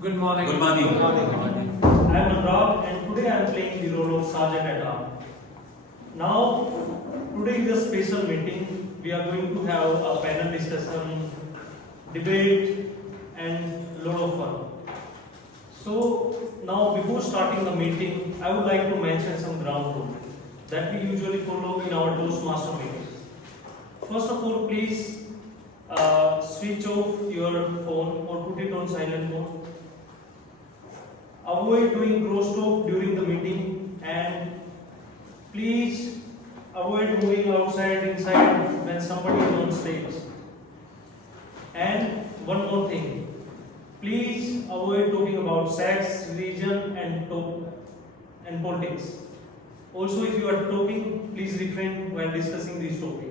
Good morning. Good morning. Good morning. I am Anurag and today I am playing the role of Sergeant at Arms. Now, today is a special meeting. We are going to have a panel discussion, debate and lot of fun. So, now before starting the meeting, I would like to mention some ground rules that we usually follow in our Toastmaster meetings. First of all, please switch off your phone or put it on silent mode. Avoid doing cross talk during the meeting and please avoid moving outside, inside when somebody is on stage. And one more thing, please avoid talking about sex, religion and politics. Also, if you are talking, please refrain while discussing this topic.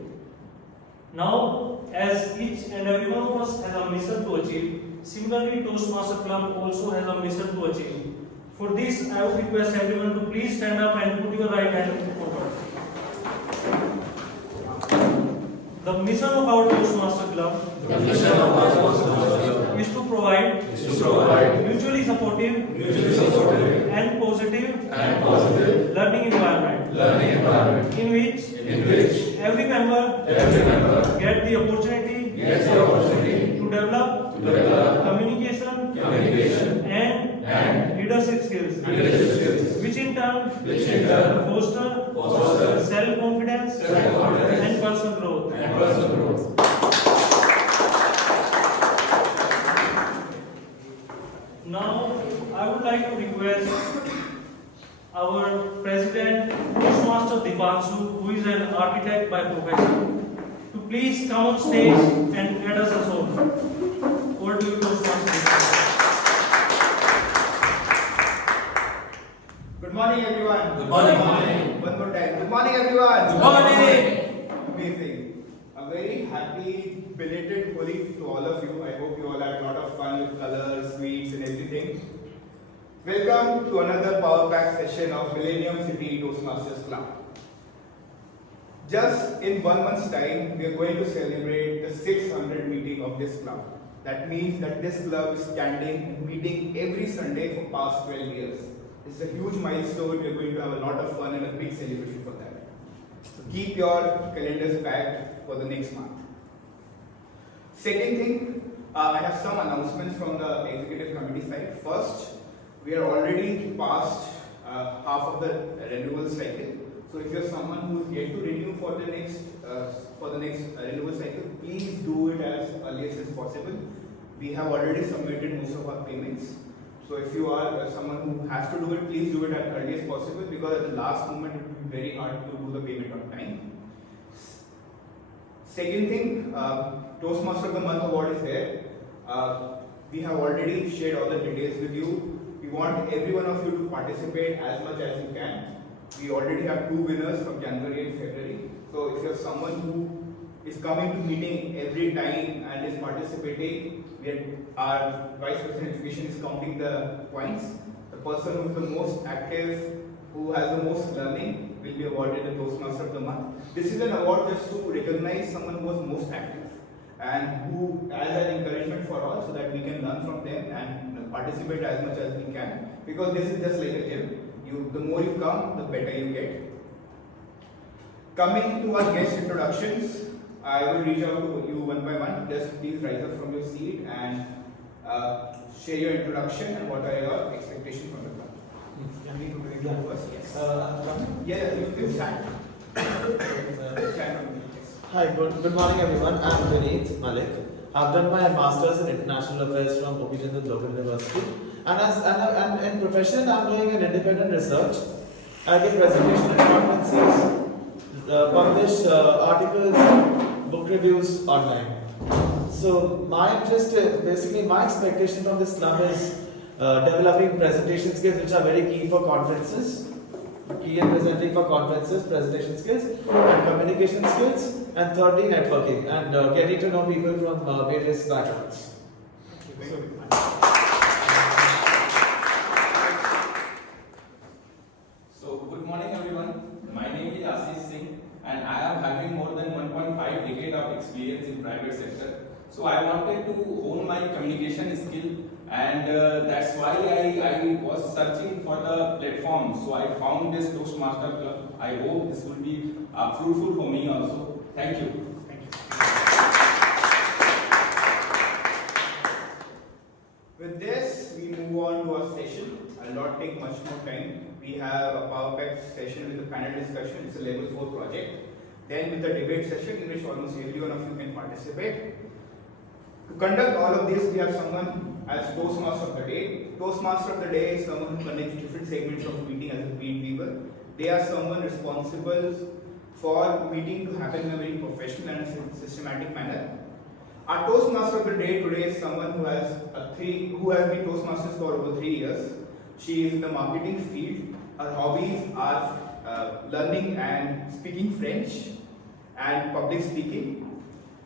Now, as each and every one of us has a mission to achieve, similarly Toastmaster Club also has a mission to achieve. For this, I would request everyone to please stand up and put your right hand forward. The mission of our Toastmaster Club is to provide mutually supportive and positive learning environment in which every member get the opportunity to develop communication and leadership skills, which in turn foster self-confidence and personal growth. Now, I would like to request our President, Toastmaster Dipanshu, who is an architect by profession, to please come on stage and address us all. Over to you, Toastmaster Dipanshu. Good morning, everyone. Good morning. One more time. Good morning, everyone. Good morning. Amazing. A very happy belated Holi to all of you. I hope you all had a lot of fun with colors, sweets, and everything. Welcome to another power pack session of Millennium City Toastmasters Club. Just in 1 month's time, we are going to celebrate the 600 meeting of this club. That means that this club is standing and meeting every Sunday for past 12 years. It's a huge milestone. We are going to have a lot of fun and a big celebration for that. So keep your calendars packed for the next month. Second thing, I have some announcements from the executive committee side. First, we are already past half of the renewal cycle. So if you're someone who is yet to renew for the next renewal cycle, please do it as early as possible. We have already submitted most of our payments. So if you are someone who has to do it, please do it as early as possible, because at the last moment it will be very hard to do the payment on time. Second thing, Toastmaster of the Month award is there. We have already shared all the details with you. We want every one of you to participate as much as you can. We already have 2 winners from January and February. So if you are someone who is coming to meeting every time and is participating, our Vice President Education is counting the points. The person who is the most active, who has the most learning, will be awarded the Toastmaster of the Month. This is an award just to recognize someone who was most active and who has an encouragement for all, so that we can learn from them and participate as much as we can, because this is just like a gym. The more you come, the better you get. Coming to our guest introductions, I will reach out to you one by one. Just please rise up from your seat and share your introduction and what are your expectations from the club. Can we go first? Yes. You can stand. Hi, good morning everyone. I'm Vineet Malik. I've done my Masters in International Affairs from Obidient Global University. And in profession, I'm doing an independent research. I give presentation at conferences, publish articles, book reviews online. So my interest, basically my expectation from this club is developing presentation skills, which are very key for conferences. Key in presenting for conferences, presentation skills, and communication skills, and thirdly, networking, and getting to know people from various backgrounds. So, good morning everyone. My name is Ashish Singh and I am having more than 1.5 decade of experience in private sector. So I wanted to hone my communication skill, and that's why I was searching for the platform. So I found this Toastmaster Club. I hope this will be fruitful for me also. Thank you. Thank you. With this, we move on to our session. I'll not take much more time. We have a power-packed session with a panel discussion. It's a level 4 project. Then with the debate session in which almost every one of you can participate. To conduct all of this, we have someone as Toastmaster of the Day. Toastmaster of the Day is someone who connects different segments of the meeting as a beat weaver. They are someone responsible for meeting to happen in a very professional and systematic manner. Our Toastmaster of the Day today is someone who has been Toastmasters for over 3 years. She is in the marketing field. Her hobbies are learning and speaking French and public speaking.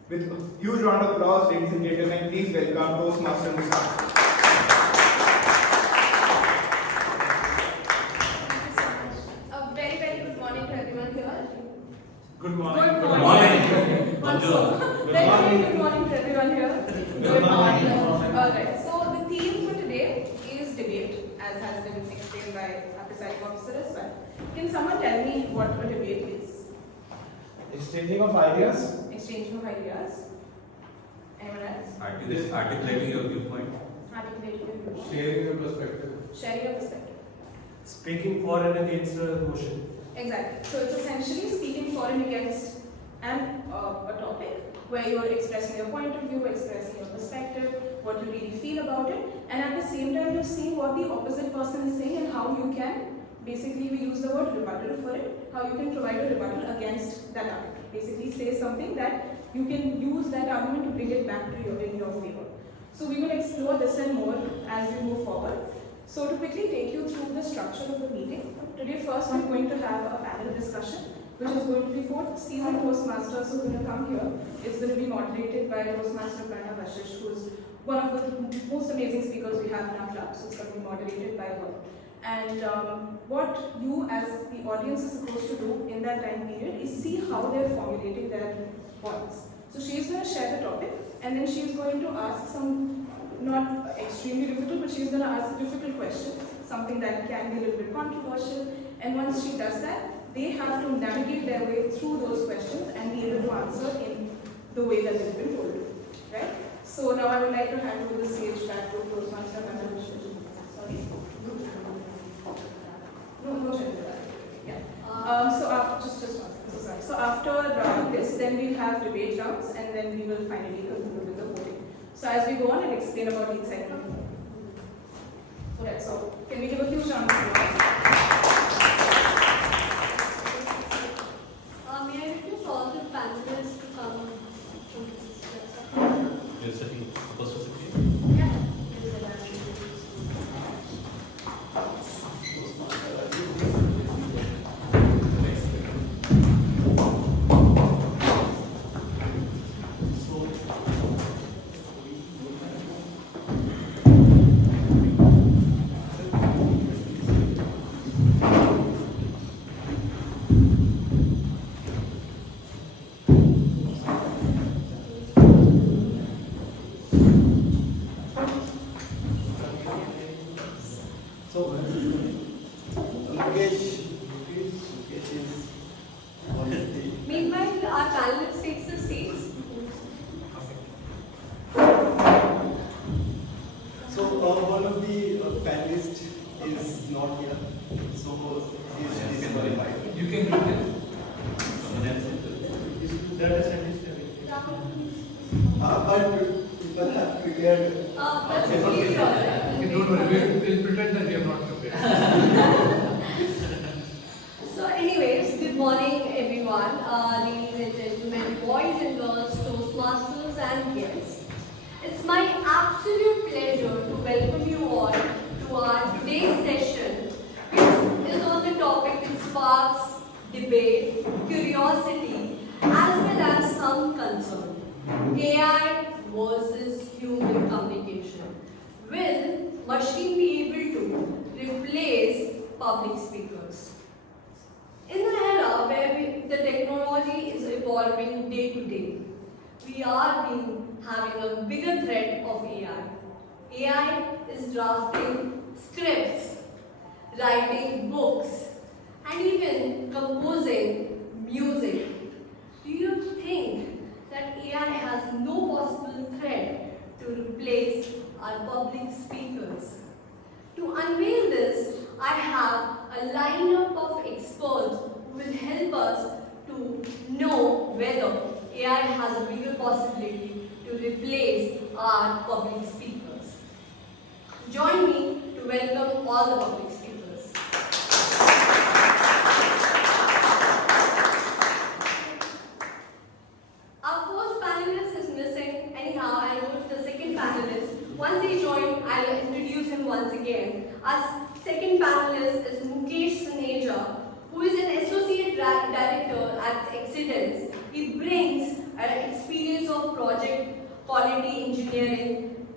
With a huge round of applause, ladies and gentlemen, please welcome Toastmaster Muskan. A very, very good morning to everyone here. Good morning. Good Good morning. morning. Bonjour. Very good morning to everyone here. Good morning. Alright, so the theme for today is debate, as has been explained by our presiding officer as well. Can someone tell me what a debate is? Exchanging of ideas. Exchanging of ideas. Anyone else? Articulating your viewpoint. Articulating your view. Sharing your perspective. Sharing your perspective. Speaking for and against a motion. Exactly. So it's essentially speaking for and against a topic where you are expressing your point of view, expressing your perspective, what you really feel about it, and at the same time you're seeing what the opposite person is saying and how you can, basically we use the word rebuttal for it, how you can provide a rebuttal against that argument. Basically say something that you can use that argument to bring it back to you in your favor. So we will explore this and more as we move forward. So to quickly take you through the structure of the meeting, today first we're going to have a panel discussion, which is going to be 4 seasoned Toastmasters who are going to come here. It's going to be moderated by Toastmaster Aparna, who is one of the most amazing speakers we have in our club, so it's going to be moderated by her. And what you as the audience is supposed to do in that time period is see how they're formulating their points. So she's going to share the topic, and then she's going to ask some, not extremely difficult, but she's going to ask difficult questions, something that can be a little bit controversial. And once she does that, they have to navigate their way through those questions and be able to answer in the way that they've been told to, right? So now I would like to hand over the stage back to Toastmaster Tanav. Sorry. No, yeah. So after just one second. So sorry. So after this, then we'll have debate rounds, and then we will finally conclude with the voting. So as we go on, I'll explain about each segment. Alright. So can we give a huge round of applause? May I request all the panelists to come to You're supposed to sit here? Yeah. Meanwhile, our panelists takes their seats. So one of the panelists is not here, so he's disqualified. You can do it. That is understanding. But people have prepared. That's completely all right. Don't worry, we'll pretend that we have not prepared. So anyways, good morning everyone, ladies and gentlemen, boys and girls, Toastmasters and guests. It's my absolute pleasure to welcome you all to our today's session, which is on the topic which sparks debate, curiosity, as well as some concern. AI versus human communication. Will machine be able to replace public speakers? In an era where the technology is evolving day to day, we are having a bigger threat of AI. AI is drafting scripts, writing books, and even composing music. Do you think that AI has no possible threat to replace our public speakers? To unveil this, I have a lineup of experts who will help us to know whether AI has a bigger possibility to replace our public speakers. Join me to welcome all the public speakers. Our first panelist is missing. Anyhow, I'll go to the second panelist. Once they join, I'll introduce him once again. Our second panelist is Mukesh Saneja, who is an Associate Director at Excellence. He brings an experience of project quality engineering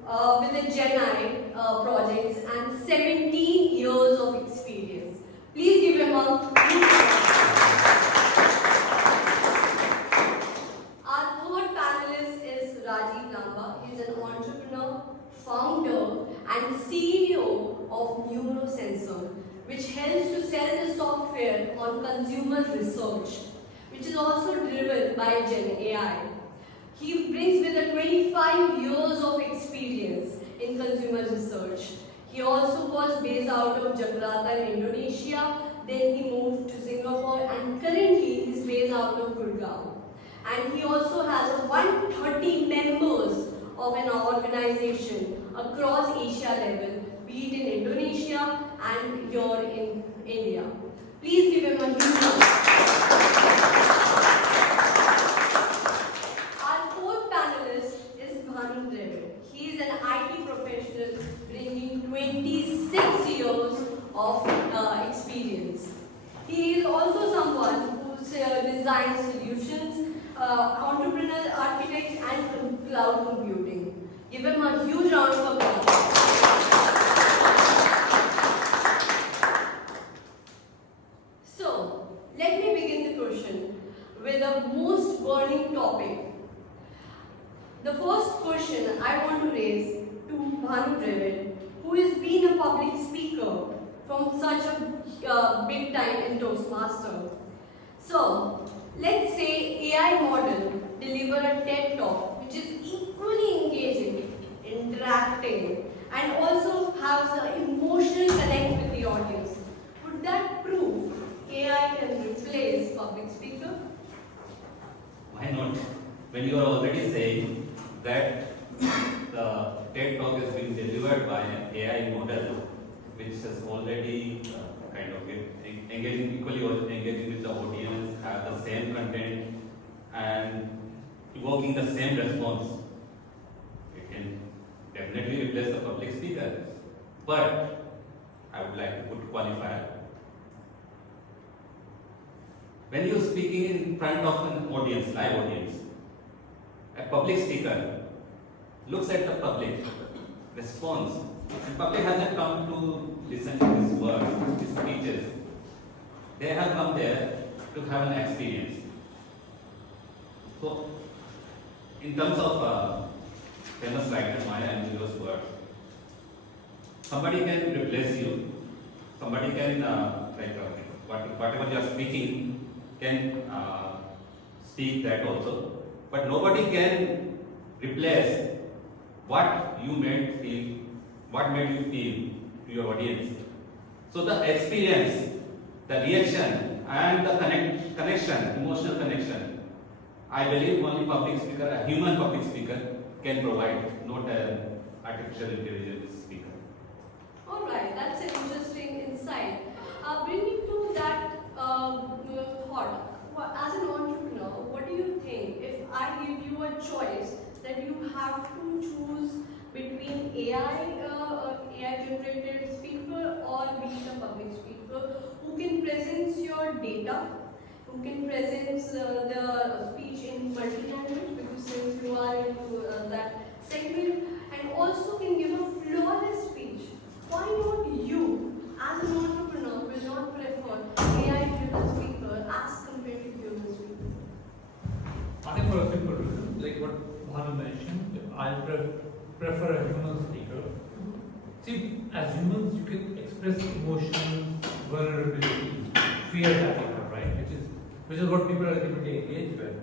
with the GenAI projects and 17 years of experience. Please give him a huge applause. Our third panelist is Rajiv Lamba. He is an entrepreneur, founder and CEO of Neurosensor, which helps to sell the software on consumer research, which is also driven by GenAI. He brings with a 25 years of experience in consumer research. He also was based out of Jakarta in Indonesia, then he moved to Singapore and currently he is based out of Gurgaon. And he also has 130 members of an organization across Asia level, be it in Indonesia and here in India. Please give him a huge round. Our fourth panelist is Bhanu Dravid. He is an IT professional bringing 26 years of experience. He is also someone who designs solutions, entrepreneur, architect and cloud computing. Give him a huge round of applause. So, let me begin the question with the most burning topic. The first question I want to raise to Bhanu Dravid, who has been a public speaker from such a big time in Toastmaster. So, let's say AI model deliver a TED talk which is equally engaging, interacting, and also has an emotional connect with the audience. Would that prove AI can replace public speaker? Why not? When you are already saying that the TED talk is being delivered by an AI model, which is already kind of engaging, equally engaging with the audience, have the same content and evoking the same response, it can definitely replace the public speaker. But I would like to put qualifier. When you're speaking in front of an audience, live audience, a public speaker looks at the public, responds. The public hasn't come to listen to his words, his speeches. They have come there to have an experience. So, in terms of famous writer Maya Angelou's words, somebody can replace you. Somebody can, whatever you are speaking, can speak that also. But nobody can replace what you made feel, what made you feel to your audience. So the experience, the reaction, and the connection, emotional connection, I believe only public speaker, a human public speaker, can provide, not an artificial intelligence speaker. All right, that's an interesting insight. Bringing to that thought, as an entrepreneur, what do you think if I give you a choice that you have to choose between AI generated speaker or be a public speaker who can present your data, who can present the speech in multi-language, because since you are into that segment, and also can give a flawless speech? Why not you, as an entrepreneur, will not prefer AI-driven speaker as compared to human speaker? I think for a simple reason, like what Bhanu mentioned, I prefer prefer a human speaker. See, as humans, you can express emotions, vulnerability, fear that you have, right? Which is what people are ultimately engaged with.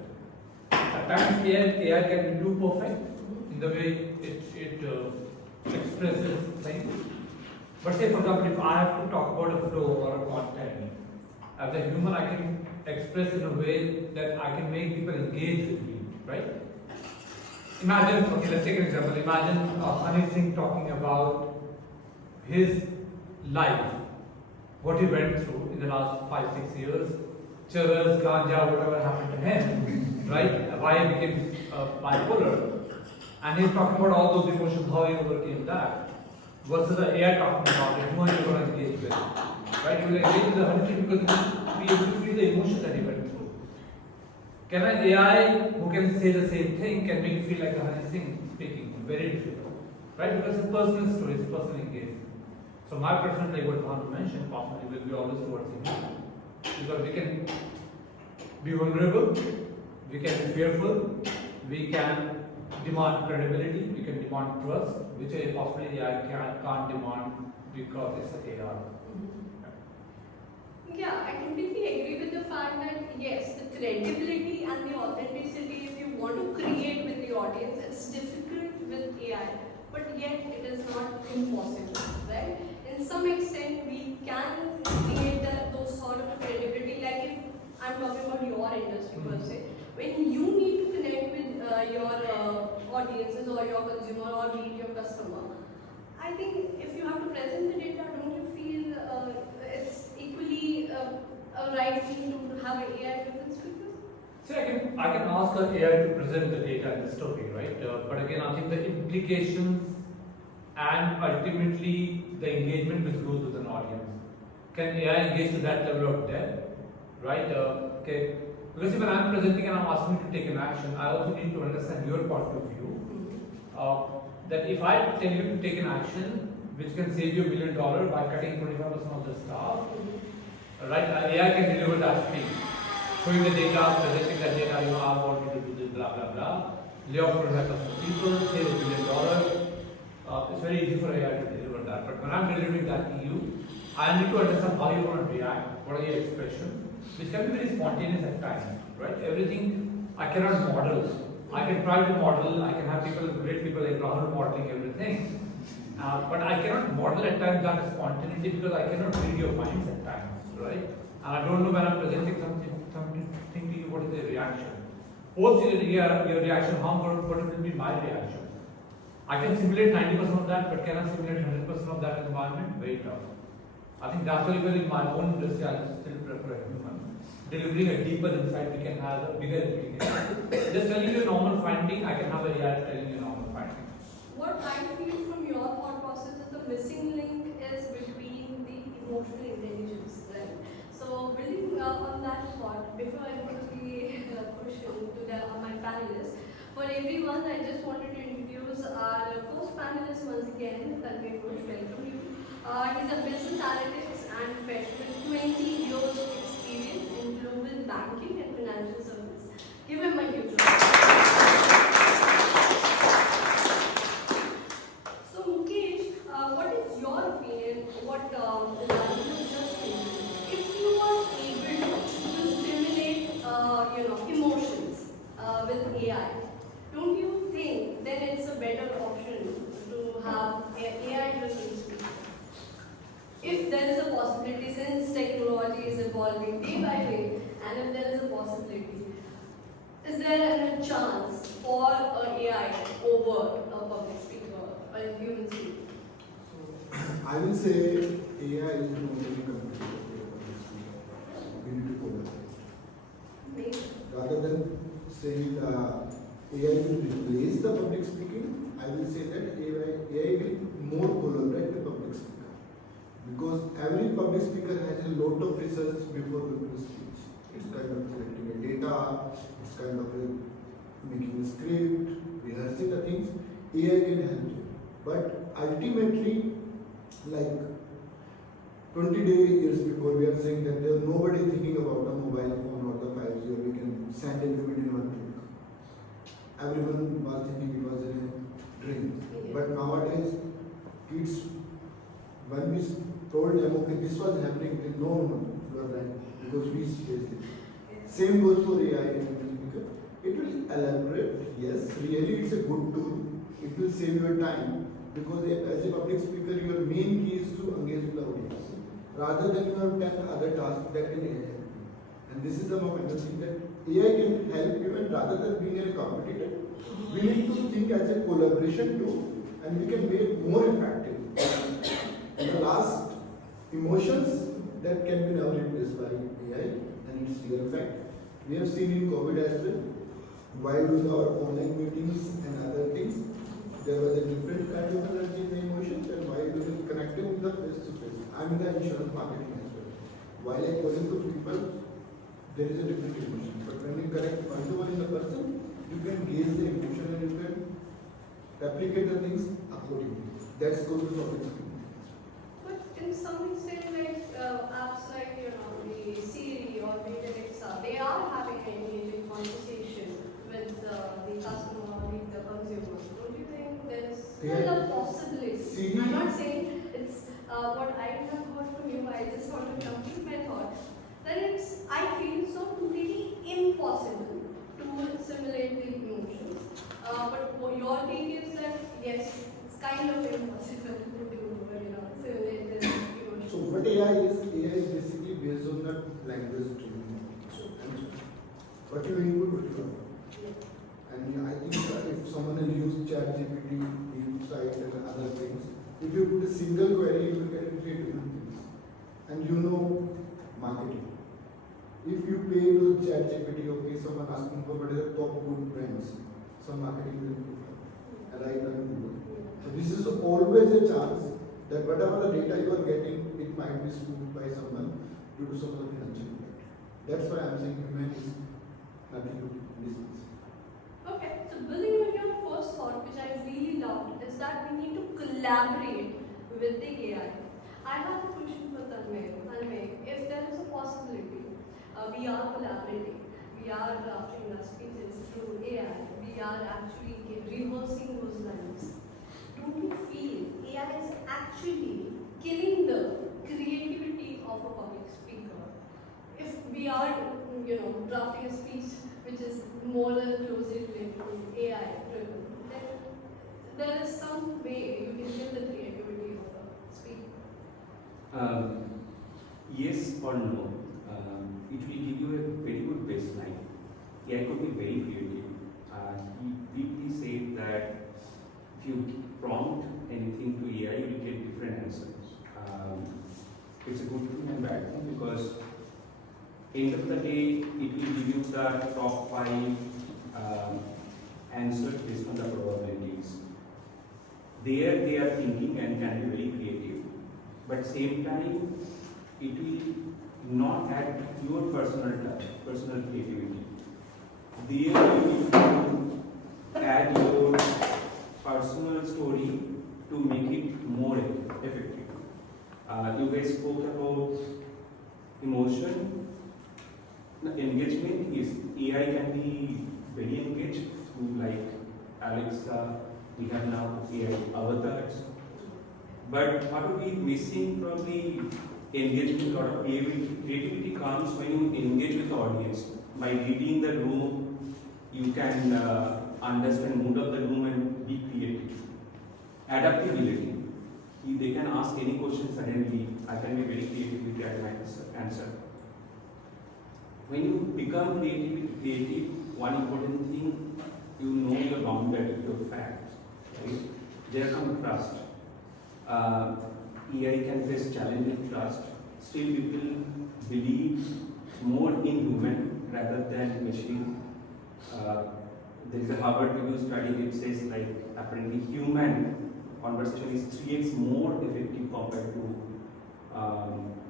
At times, AI can be too perfect in the way it expresses things. But say, for example, if I have to talk about a flow or a content, as a human, I can express in a way that I can make people engage with me, right? Imagine, okay, let's take an example. Imagine Honey Singh talking about his life, what he went through in the last 5-6 years, charas, ganja, whatever happened to him, right? Why he became bipolar, and he's talking about all those emotions, how he overcame that, versus the AI talking about it, who are you going to engage with, right? You will engage with the Honey Singh because you will be able to feel the emotion that he went through. Can an AI who can say the same thing can make you feel like the Honey Singh speaking? Very difficult, right? Because it's a personal story, it's a personal engagement. So my preference, like what Tanav mentioned, possibly will be always towards human, because we can be vulnerable, we can be fearful, we can demand credibility, we can demand trust, which possibly AI can't demand because it's an AI. Yeah, I completely agree with the fact that yes, the credibility and the authenticity, if you want to create with the audience, it's difficult with AI, but yet it is not impossible, right? In some extent, we can create those sort of credibility, like if I'm talking about your industry per se, when you need to connect with your audiences or your consumer or meet your customer, I think if you have to present the data, don't you feel it's equally a right thing to have an AI driven speaker? See, I can ask an AI to present the data in the story, right? But again, I think the implications and ultimately the engagement which goes with an audience. Can AI engage to that level of depth, right? Okay, because when I'm presenting and I'm asking you to take an action, I also need to understand your point of view. That if I tell you to take an action which can save you $1 million by cutting 25% of the staff, right? AI can deliver that speech, showing the data, presenting that data. You know, I want you to do this, blah blah blah. Lay off 25% of people, save $1 billion. It's very easy for AI to deliver that. But when I'm delivering that to you, I need to understand how you want to react, what are your expressions, which can be very spontaneous at times, right? Everything I cannot model. I can try to model, I can have people, great people like Rahul modeling everything. But I cannot model at times that spontaneity because I cannot read your minds at times, right? And I don't know when I'm presenting something to you, what is the reaction. Post your reaction, what will be my reaction? I can simulate 90% of that, but can I simulate 100% of that environment? Very tough. I think that's why even in my own industry, I still prefer a human. Delivering a deeper insight, we can have a bigger implication. Just telling you a normal finding, I can have a AI telling you a normal finding. What I feel from your thought process is the missing link is between the emotional intelligence, right? So building on that thought, before I go to the question to my panelists, for everyone, I just wanted to introduce our first panelist once again, Tanvi Ghosh. Welcome you. He's a business analytics and professional, 20 years of experience in global banking and financial service. Give him a huge round. So Mukesh, what is your opinion? What Lalina just mentioned? If you are able to stimulate, emotions with AI, don't you think then it's a better option to have AI-driven speech? If there is a possibility, since technology is evolving day by day, and if there is a possibility, is there a chance for an AI over a public speaker or a human speaker? I will say AI is not only competitive with a public speaker. We need to collaborate. Rather than saying AI will replace the public speaking, I will say that AI will more collaborate with public speaker. Because every public speaker has a lot of research before giving a speech. It's kind of collecting a data, it's kind of making a script, rehearsing the things. AI can help you. But ultimately, like 20 years before, we are saying that there was nobody thinking about a mobile phone or the 5G, or we can send a limit in one click. Everyone was thinking it was in a dream. Yeah. But nowadays, kids, when we told them, okay, this was happening, they no, you are right, because we face it. Same goes for AI and speaker. It will elaborate, yes, really it's a good tool. It will save your time, because as a public speaker, your main key is to engage with the audience. Rather than you have 10 other tasks that can AI help you. And this is the moment I think that AI can help you, and rather than being a competitor, we need to think as a collaboration tool, and we can make more effective. And the last, emotions that can be now replaced by AI, and it's real fact. We have seen in COVID as well, while doing our online meetings and other things, there was a different kind of energy in the emotions, and while doing connecting with the face to face. I'm in the insurance marketing as well. While I calling to people, there is a different emotion. But when you connect one-to-one in the person, you can gauge the emotion and you can replicate the things accordingly. That's good to public speaking. But in some extent, like apps like the Siri or the Alexa, they are having an engaging conversation with the customer or the consumer. Don't you think there's still a possibility? Siri. I'm not saying it's what I have heard from you. I just want to complete my thought. That I feel so completely impossible to simulate the emotions. But your take is that yes, it's kind of impossible to do, simulate the emotions. So what AI is basically based on the language training. And what you input, what you output. And I think that if someone has used ChatGPT, DeepSeek and other things, if you put a single query, you can create different things. And you know marketing. If you pay to ChatGPT, okay, someone asking for what is the top good brands, some marketing will do. And right now you do. So this is always a chance that whatever the data you are getting, it might be spoofed by someone due to some of the financial impact. That's why I'm saying human is nothing to business. Okay, so building on your first thought, which I really loved, is that we need to collaborate with the AI. I have a question for Tanmay. Tanmay, if there is a possibility, we are collaborating, we are drafting our speeches through AI, we are actually rehearsing those lines. Don't you feel AI is actually killing the creativity of a public speaker? If we are, drafting a speech which is more than closely related to AI driven, then there is some way you can kill the creativity of a speaker. Yes or no. It will give you a very good baseline. AI could be very creative. He deeply said that if you prompt anything to AI, you will get different answers. It's a good thing and bad thing because end of the day, it will give you the top 5 answers based on the probabilities. There they are thinking and can be very creative, but same time it will not add your personal touch, personal creativity. There you need to add your personal story to make it more effective. You guys spoke about emotion. Engagement is AI can be very engaged through like Alexa. We have now AI avatars. But what would be missing probably engagement or creativity comes when you engage with the audience. By reading the room, you can understand mood of the room and be creative. Adaptability. They can ask any question suddenly. I can be very creative with that answer. When you become creative, one important thing, you know your boundary, your facts. Right? There comes trust. AI can face challenge with trust. Still, people believe more in human rather than machine. There is a Harvard Review study which says like apparently human conversation is 3x more effective compared to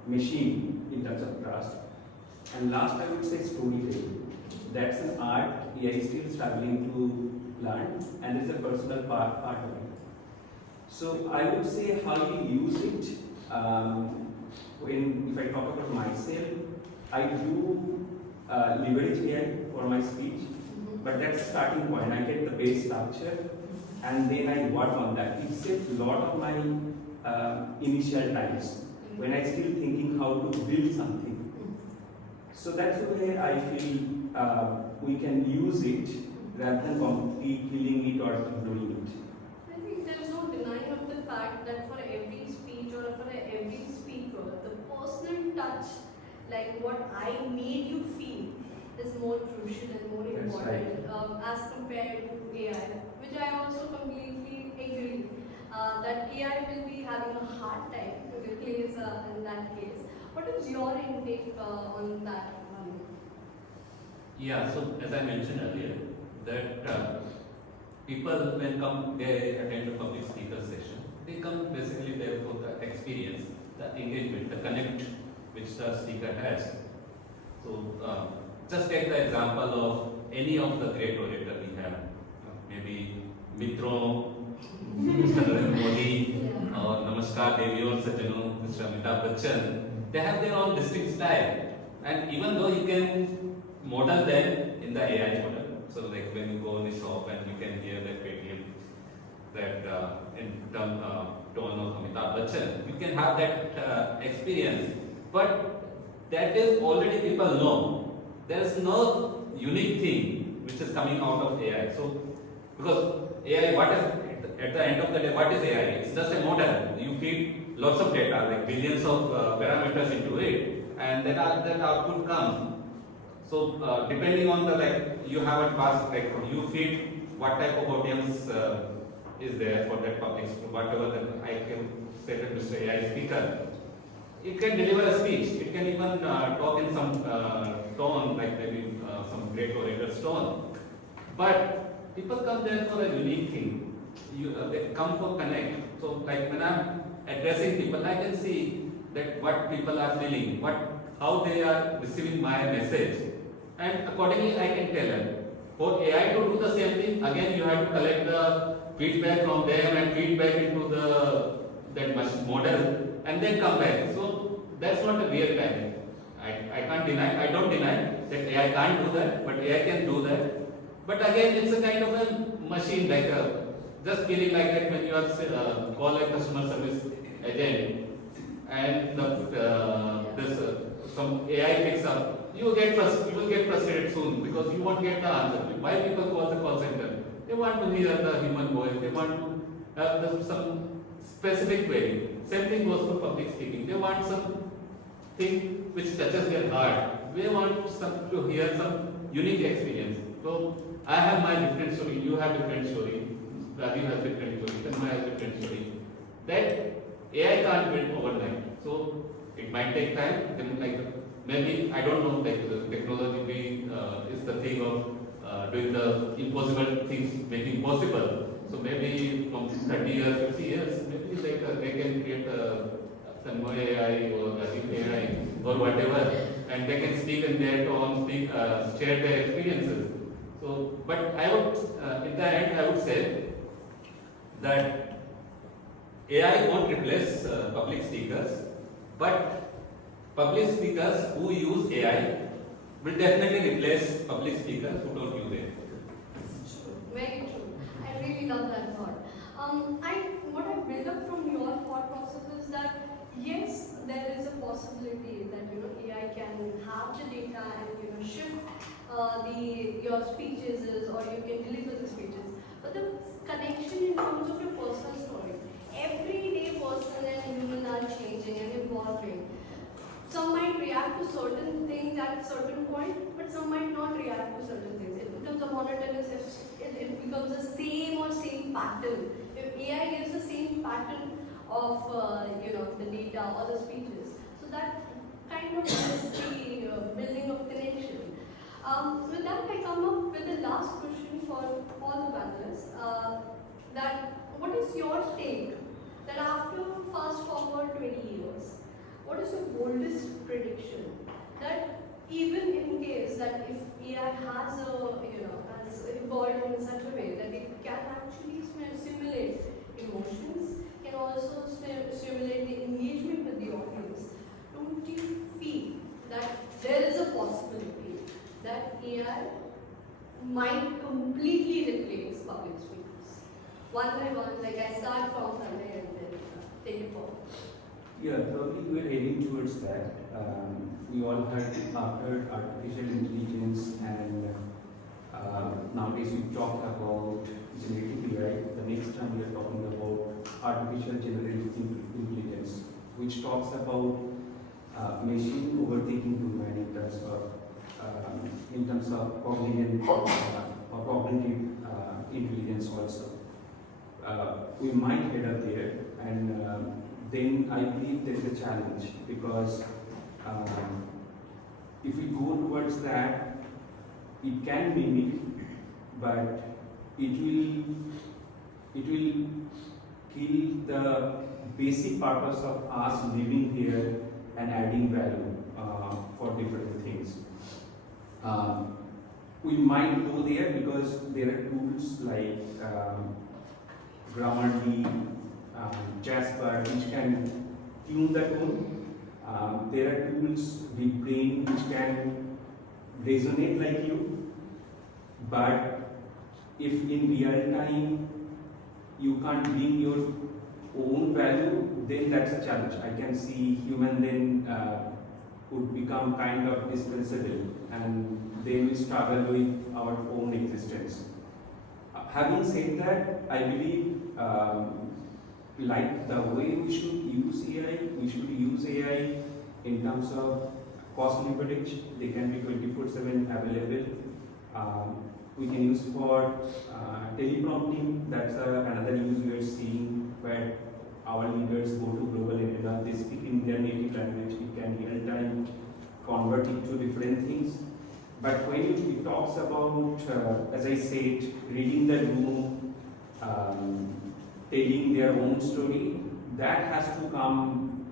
machine in terms of trust. And last I would say storytelling. That's an art AI is still struggling to learn, and there is a personal part of it. So I would say how you use it. If I talk about myself, I do leverage AI for my speech, but that's the starting point. I get the base structure, and then I work on that. It saves a lot of my initial times when I still thinking how to build something. So that's the way I feel we can use it rather than completely killing it or ignoring it. I think there's no denying of the fact that for every speech or for every speaker, the personal touch, like what I made you feel, is more crucial and more That's important as compared to AI, which I also completely agree that AI will be having a hard time to replace in that case. What is your intake on that one? Yeah, so as I mentioned earlier, that people when they attend a public speaker session, they come basically there for the experience, the engagement, the connect which the speaker has. So just take the example of any of the great orator we have, maybe Mitro, Mr. Narendra Modi, or Namaskar Devi or Sajjano, Mr. Amitabh Bachchan. They have their own distinct style, and even though you can model them in the AI model, so like when you go in the shop and you can hear that Paytm, that in tone of Amitabh Bachchan, you can have that experience, but that is already people know. There is no unique thing which is coming out of AI. So because AI, what is at the end of the day, what is AI? It's just a model. You feed lots of data, like billions of parameters into it, and then that output comes. So depending on the you have a task, you feed what type of audience is there for that public, whatever that I can say that Mr. AI speaker. It can deliver a speech. It can even talk in some tone, like maybe some great orator's tone. But people come there for a unique thing. They come for connect. So like when I'm addressing people, I can see that what people are feeling, how they are receiving my message, and accordingly I can tell them. For AI to do the same thing, again you have to collect the feedback from them and feedback into that model, and then come back. So that's not a real time. I can't deny, I don't deny that AI can't do that, but AI can do that. But again, it's a kind of a machine, just feeling like that when you are call a customer service agent, and some AI picks up, you will get frustrated soon because you won't get the answer. Why people call the call center? They want to hear the human voice. They want to have some specific query. Same thing goes for public speaking. They want something which touches their heart. They want to hear some unique experience. So I have my different story. You have different story. Rajiv has different story. Tanmay has different story. That AI can't build overnight. So it might take time. Then maybe I don't know. The technology is the thing of doing the impossible things making possible. So maybe from 30 years, 50 years, maybe they can create Tanmay AI or Rajiv AI or whatever, and they can speak in their tone, share their experiences. So, but I would, in the end, I would say that AI won't replace public speakers, but public speakers who use AI will definitely replace public speakers who don't use AI. True, very true. I really love that thought. What I build up from your thought process is that yes, there is a possibility that AI can have the data and shift your speeches or you can deliver the speeches. But the connection in terms of your personal story, everyday person and human are changing and evolving. Some might react to certain things at a certain point, but some might not react to certain things. It becomes a monotonous, it becomes the same pattern. If AI gives the same pattern of the data or the speeches, so that kind of is the building of connection. With that, I come up with the last question for all the panelists. That what is your take that after fast forward 20 years, what is your boldest prediction that even in case that if AI has has evolved in such a way that it can actually simulate emotions, can also stimulate the engagement with the audience, don't you feel that there is a possibility that AI might completely replace public speakers? one by one, like I start from Sunday and then take it forward. Yeah, probably we're heading towards that. We all heard after artificial intelligence and nowadays we talk about generative AI. The next time we are talking about artificial generative intelligence, which talks about machine overtaking human in terms of cognitive or cognitive intelligence also. We might head up there, and then I believe there is a challenge because if we go towards that, it can mimic, but it will kill the basic purpose of us living here and adding value for different things. We might go there because there are tools like Grammarly, Jasper, which can tune the tone. There are tools, Big Brain, which can resonate like you. But if in real time you can't bring your own value, then that's a challenge. I can see human then would become kind of dispensable, and they will struggle with our own existence. Having said that, I believe like the way we should use AI, we should use AI in terms of cost leverage. They can be 24/7 available. We can use for teleprompting. That's another use we are seeing where our leaders go to global arena. They speak in their native language. It can real time convert it to different things. But when it talks about, as I said, reading the room, telling their own story, that has to come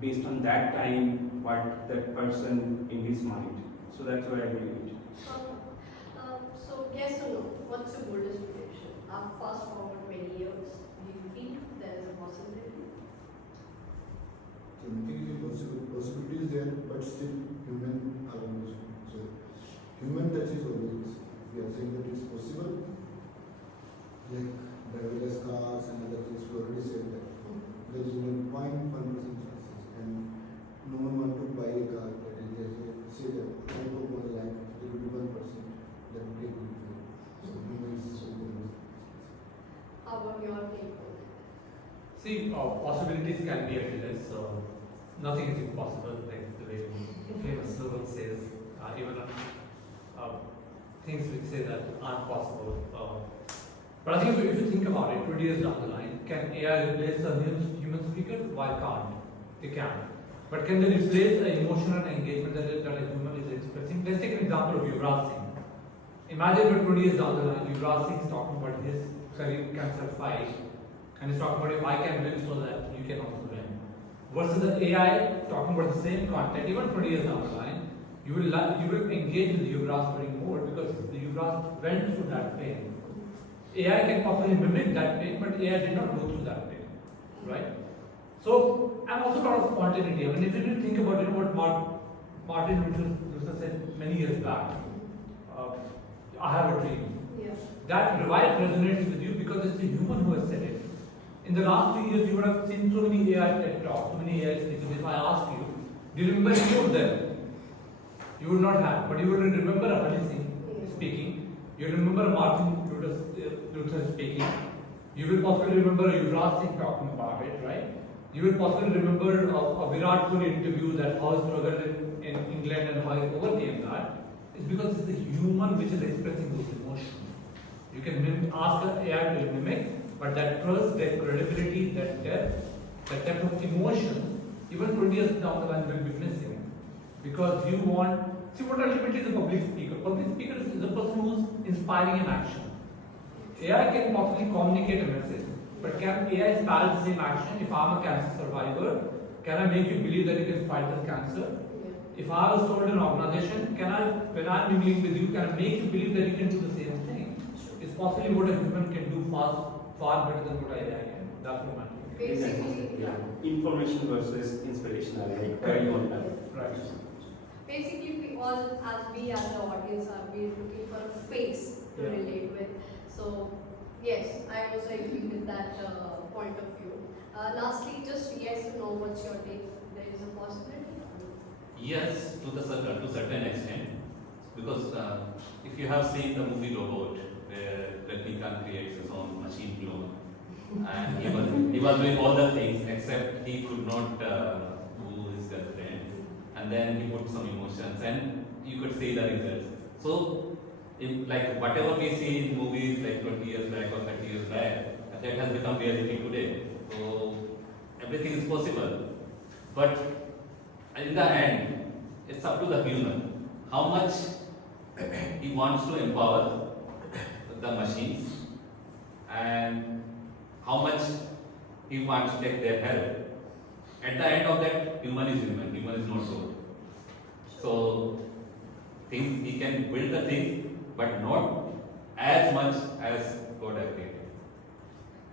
based on that time, what that person in his mind. So that's why I believe it. So yes or no, what's your boldest prediction? Fast forward 20 years, do you feel there is a possibility? So I think the possibility is there, but still human are always. So human touch is always. We are saying that it's possible. Like driverless cars and other things, we already said that. There is only 0.1% chances, and no one want to buy a car. That is, they say that out of 1 lakh, there will be 1% that will take it. So human is so good. How about your take on it? See, possibilities can be endless. Nothing is impossible, like the way famous slogan says. Even things which say that aren't possible. But I think if you think about it, 20 years down the line, can AI replace a human speaker? Why can't? They can. But can they replace the emotional engagement that a human is expressing? Let's take an example of Yuvraj Singh. Imagine that 20 years down the line, Yuvraj Singh is talking about his career cancer fight, and he's talking about if I can win so that you can also win. Versus the AI talking about the same content, even 20 years down the line, you will engage with the Yuvraj story more because the Yuvraj went through that pain. AI can possibly mimic that pain, but AI did not go through that pain, right? So, and also a lot of spontaneity. I mean, if you really think about what Martin Luther said many years back, I have a dream. Yeah. That revive resonates with you because it's the human who has said it. In the last 3 years, you would have seen so many AI TED talks, so many AI speakers. If I ask you, do you remember any of them? You would not have, but you would remember Hari Singh speaking. You remember Martin Luther speaking. You will possibly remember Yuvraj Singh talking about it, right? You will possibly remember a Virat Kohli interview that how he struggled in England and how he overcame that. It's because it's the human which is expressing those emotions. You can ask an AI to mimic, but that trust, that credibility, that depth, that type of emotions, even 20 years down the line will be missing. Because you want, see what ultimately is a public speaker. Public speaker is a person who's inspiring an action. AI can possibly communicate a message, but can AI spell the same action? If I'm a cancer survivor, can I make you believe that you can fight the cancer? If I was told an organization, when I'm mingling with you, can I make you believe that you can do the same thing? It's possibly what a human can do far better than what AI can. That's what I'm thinking. Basically, Yeah. Information versus inspirational, like carry on that. Right. basically we all, as the audience, are we looking for a face to Yeah. relate with. So Yes, I also agree with that point of view. Lastly, just yes or no, what's your take? There is a possibility? Yes, to certain extent, because if you have seen the movie Robot, where Rajnikant creates his own machine clone, and he was doing all the things except he could not woo his girlfriend, and then he put some emotions, and you could see the results. So, like whatever we see in movies like 20 years back or 30 years back, that has become reality today. So everything is possible, but in the end, it's up to the human how much he wants to empower the machines and how much he wants to take their help. At the end of that, human is not God. So he can build the things, but not as much as God has created.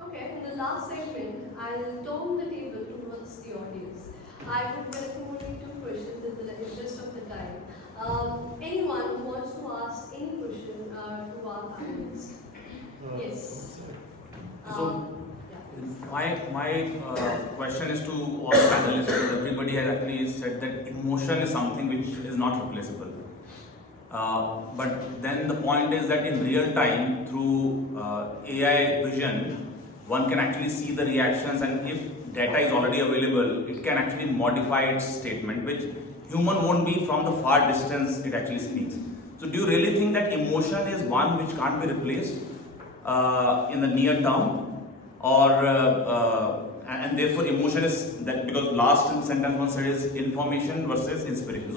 Okay, in the last segment, I'll turn the table towards the audience. I would welcome only two questions in the interest of the time. Anyone who wants to ask any question to our panelists? Yes. My question is to all panelists. Everybody has actually said that emotion is something which is not replaceable. But then the point is that in real time, through AI vision, one can actually see the reactions, and if data is already available, it can actually modify its statement, which human won't be from the far distance it actually speaks. So do you really think that emotion is one which can't be replaced in the near term, or and therefore emotion is that, because last sentence one said is information versus inspiration.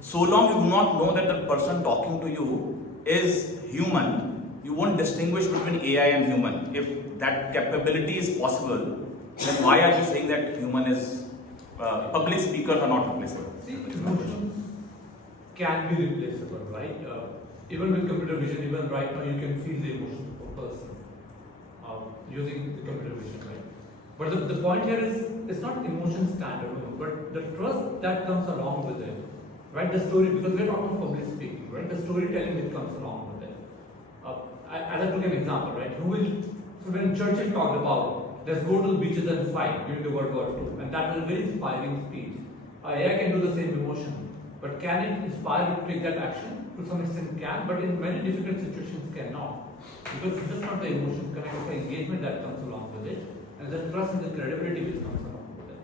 So long you do not know that the person talking to you is human, you won't distinguish between AI and human. If that capability is possible, then why are you saying that human is public speakers are not replaceable? See, emotions can be replaceable, right? Even with computer vision, even right now, you can feel the emotions of a person using the computer vision, right? But the point here is, it's not emotion standalone, but the trust that comes along with it, right? The story, because we're talking public speaking, right? The storytelling that comes along with it. As I took an example, right? So when Churchill talked about, let's go to the beaches and fight during the World War II, and that was a very inspiring speech. AI can do the same emotion, but can it inspire you to take that action? To some extent can, but in many difficult situations cannot. Because it's just not the emotion connect, it's the engagement that comes along with it, and the trust and the credibility which comes along with it.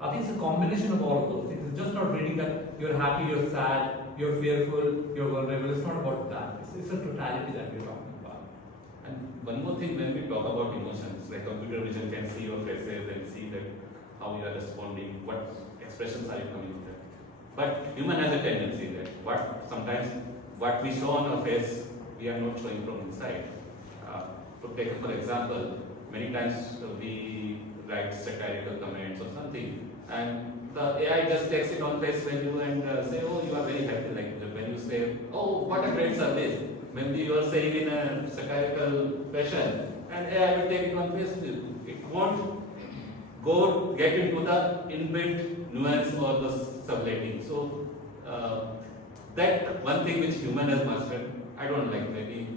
I think it's a combination of all of those things. It's just not reading that you're happy, you're sad, you're fearful, you're vulnerable. It's not about that. It's a totality that we're talking about. And one more thing, when we talk about emotions, like computer vision can see your faces and see that how you are responding, what expressions are you coming with. But human has a tendency that sometimes what we show on our face, we are not showing from inside. To take for example, many times we write satirical comments or something, and the AI just takes it on face value and say, oh, you are very happy. Like when you say, oh, what a great service. Maybe you are saying in a satirical fashion, and AI will take it on face value. It won't get into the inbuilt nuance or the subletting. So that one thing which human has mastered, I don't like, maybe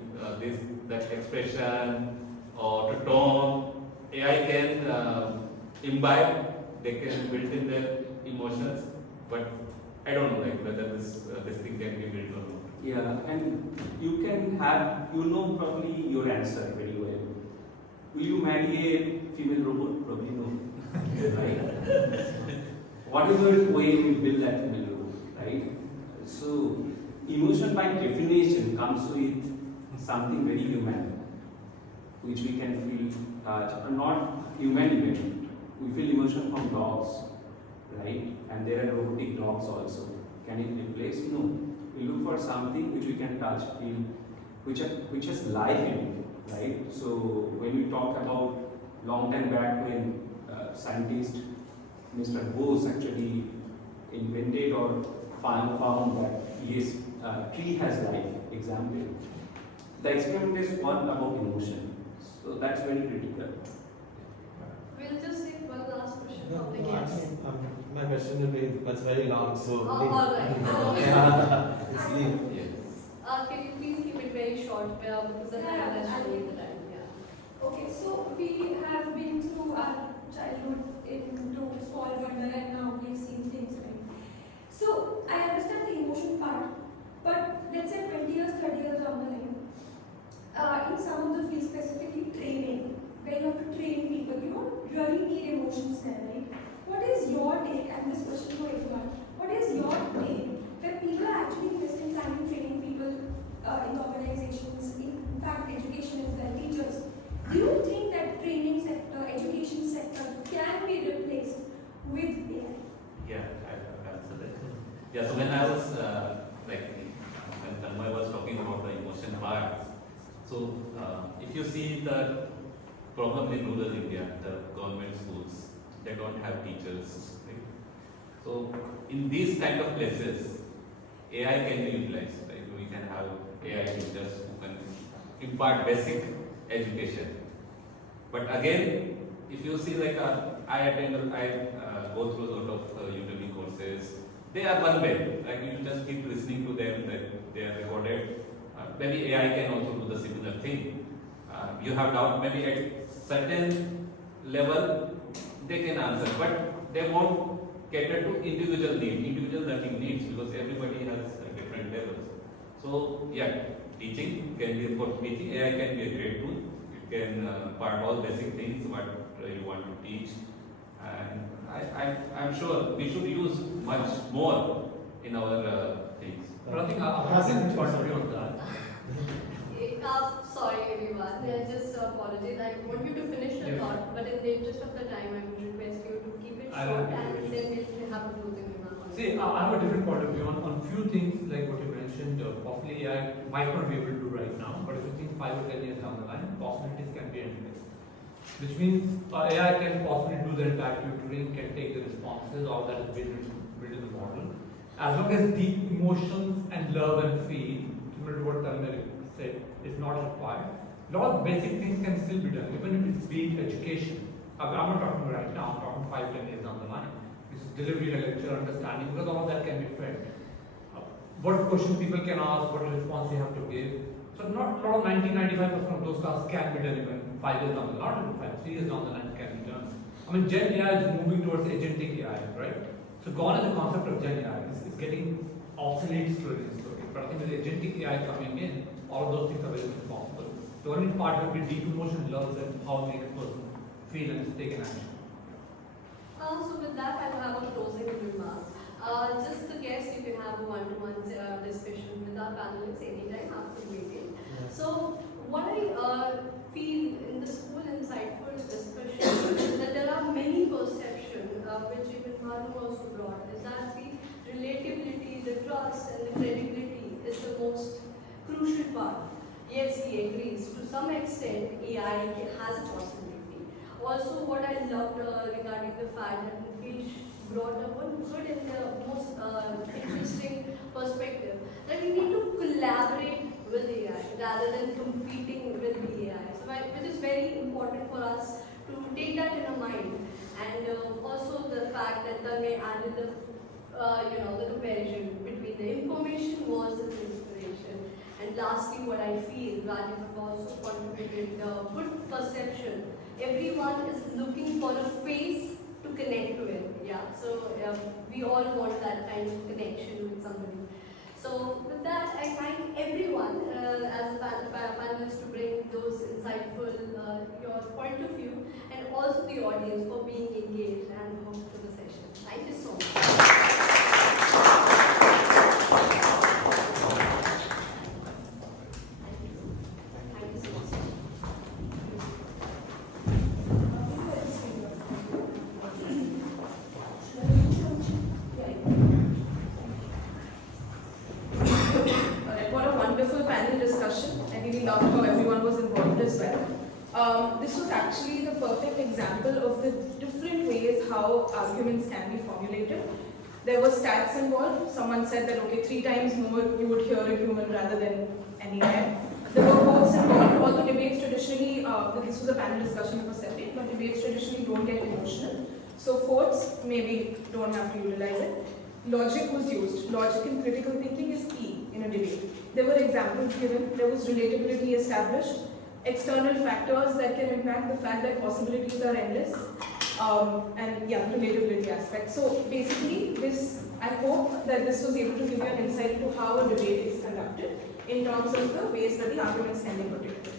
that expression or the tone, AI can imbibe, they can build in their emotions, but I don't know like whether this thing can be built or not. Yeah, and you can have, probably your answer very well. Will you marry a female robot? Probably no. Right? Whatever way we build that female robot, right? So, emotion by definition comes with something very human, which we can feel, not human even. We feel emotion from dogs, right? And there are robotic dogs also. Can it replace? No. We look for something which we can touch, feel, which has life in it, right? So when we talk about long time back when scientist Mr. Bose actually invented or found that yes, tree has life, example. The experiment is one about emotion. So that's very critical. We'll just take one last question No, from the no, guests. my question will be, it's very long, so. All right. Yeah, it's leave. Can you please keep it very short because the time has shown you the time. Yeah. Okay, so we have been through our childhood into small wonder and now we've seen things, right? So I understand the emotion part, but let's say 20 years, 30 years down the line, in some of the fields, specifically training, where you have to train people, you don't really need emotions there, right? What is your take, and this question for everyone, what is your take where people are actually investing time in training people in organizations, in fact education as well, teachers? Do you think that training sector, education sector can be replaced with AI? Yeah, I'll answer that. Yeah, so when I was when Tanmay was talking about the emotion part, so if you see the problem in rural India, the government schools, they don't have teachers, right? So in these kind of places, AI can be utilized, right? We can have AI teachers who can impart basic education. But again, if you see I go through a lot of Udemy courses. They are one way, like you just keep listening to them, that they are recorded. Maybe AI can also do the similar thing. You have doubt, maybe at certain level they can answer, but they won't cater to individual learning needs, because everybody has different levels. So yeah, teaching can be for teaching. AI can be a great tool. It can part all basic things what you want to teach, and I'm sure we should use much more in our things. But I think I have a point of view on that. Sorry everyone, I just apologize. I want you to finish your thought, but in the interest of the time, I would request you to keep it short and then we'll have a closing remark. See, I have a different point of view on few things like what you mentioned. Possibly AI might not be able to do right now, but if you think 5 or 10 years down the line, possibilities can be endless. Which means AI can possibly do the entire tutoring, can take the responses, all that is built in the model. As long as deep emotions and love and feel, similar to what Tanav said, is not required, a lot of basic things can still be done, even if it's being education. I'm not talking right now, I'm talking 5, 10 years down the line. This is delivery, a lecture, understanding, because all of that can be fed. What question people can ask, what response you have to give. So not a lot of 90-95% of those tasks can be done even 5 years down the line, not even 5, 3 years down the line can be done. I mean, Gen AI is moving towards agentic AI, right? So gone is the concept of Gen AI. It's getting obsolete slowly. But I think with agentic AI coming in, all of those things are very much possible. The only part would be deep emotion, love, and how make a person feel and take an action. So with that, I'll have a closing remark. Just a guess, you can have a one-to-one discussion with our panelists anytime after the meeting. So what I feel in this whole insightful discussion is that there are many perceptions, which even Manu also brought, is that the relatability, the trust and the credibility is the most crucial part. Yes, he agrees. To some extent, AI has a possibility. Also, what I loved regarding the fact that Mukesh brought up one good and the most interesting perspective, that we need to collaborate with AI rather than competing with the AI. So, which is very important for us to take that in our mind. And also the fact that they added the the comparison between the information versus inspiration. And lastly, what I feel, Rajiv have also contributed the good perception. Everyone is looking for a face to connect to it. Yeah. So we all want that kind of connection with somebody. So with that, I thank everyone as a panelist to bring those insightful your point of view, and also the audience for being engaged and hooked to the session. Thank you so much. This was actually the perfect example of the different ways how arguments can be formulated. There were stats involved. Someone said that, okay, 3 times more you would hear a human rather than an AI. There were quotes involved. Although debates traditionally, this was a panel discussion, it was separate, but debates traditionally don't get emotional. So quotes, maybe don't have to utilize it. Logic was used. Logic and critical thinking is key in a debate. There were examples given. There was relatability established. external factors that can impact, the fact that possibilities are endless, and yeah, relatability aspect. So basically, I hope that this was able to give you an insight into how a debate is conducted in terms of the ways that the arguments can be protected.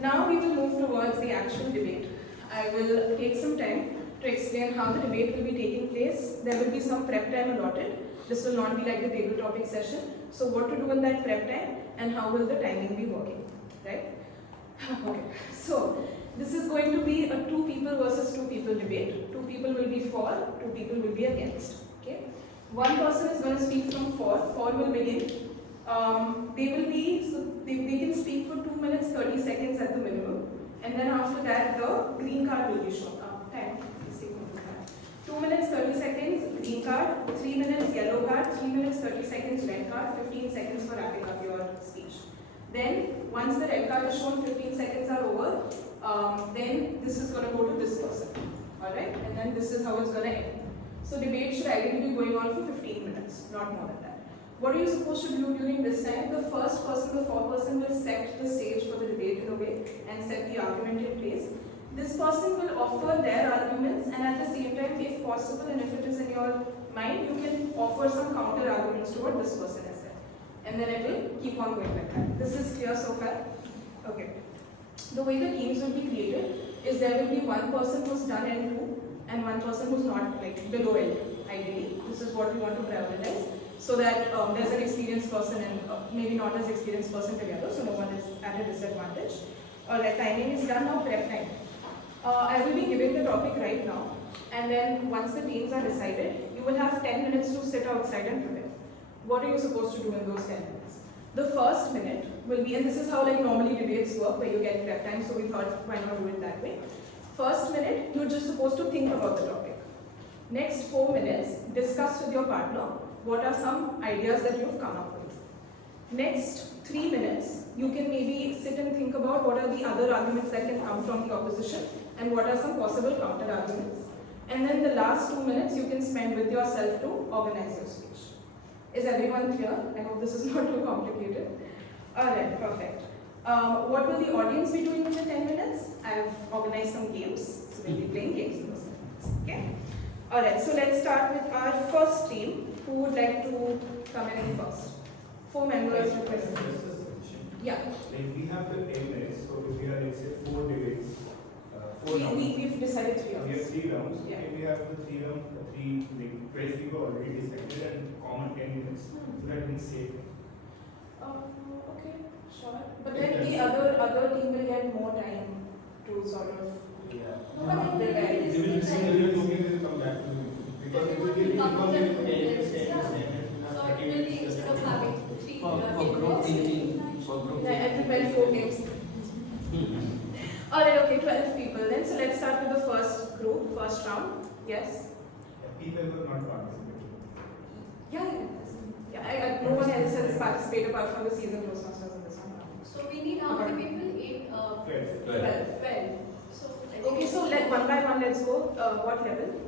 Now we will move towards the actual debate. I will take some time to explain how the debate will be taking place. There will be some prep time allotted. This will not be like the table topic session. So what to do in that prep time and how will the timing be working, right? Okay, so this is going to be a 2 people versus 2 people debate. 2 people will be for, 2 people will be against, okay? One person is going to speak from for will begin. They can speak for 2 minutes 30 seconds at the minimum, and then after that the green card will be shown. Time. 2 minutes 30 seconds green card, 3 minutes yellow card, 3 minutes 30 seconds red card, 15 seconds for wrapping up your speech. Then once the red card is shown, 15 seconds are over. Then this is going to go to this person. Alright, and then this is how it's going to end. So debate should ideally be going on for 15 minutes, not more than that. What are you supposed to do during this time? The first person, the foreperson will set the stage for the debate in a way and set the argument in place. This person will offer their arguments, and at the same time, if possible and if it is in your mind, you can offer some counter arguments to what this person has said. And then it will keep on going like that. This is clear so far? Okay. The way the teams will be created is there will be one person who's done L2 and one person who's not, like below L2, ideally. This is what we want to prioritize, so that there's an experienced person and maybe not as experienced person together, so no one is at a disadvantage. Alright, timing is done now, prep time. I will be giving the topic right now, and then once the teams are decided, you will have 10 minutes to sit outside and prepare. What are you supposed to do in those 10 minutes? The first minute will be, and this is how like normally debates work, where you get prep time, so we thought why not do it that way. First minute, you're just supposed to think about the topic. Next 4 minutes, discuss with your partner what are some ideas that you've come up with. Next 3 minutes, you can maybe sit and think about what are the other arguments that can come from the opposition and what are some possible counter arguments. And then the last 2 minutes you can spend with yourself to organize your speech. Is everyone clear? I hope this is not too complicated. Alright, perfect. What will the audience be doing in the 10 minutes? I have organized some games, so we'll be playing games in those 10 minutes. Okay? Alright, so let's start with our first team. Who would like to come in first? 4 members requested. Yeah. Like we have the 10 minutes, so if we are, let's say, 4 debates, 4 rounds. We've decided 3 rounds. We have 3 rounds. Yeah. And we have the 3 rounds, 12 people already decided and common 10 minutes. So that means safe. Okay, sure. But then the other team will get more time to sort of. Yeah. Prepare. They will come back to me. Because it will be Instead of having 3 I prepare 4 games. Alright, okay, 12 people then. So let's start with the first group, first round. Yes? People will not participate. Yeah. No one else has participated apart from the season Toastmasters in this one. So we need how many people? 12. 12. So Okay, so one by one, let's go. What level?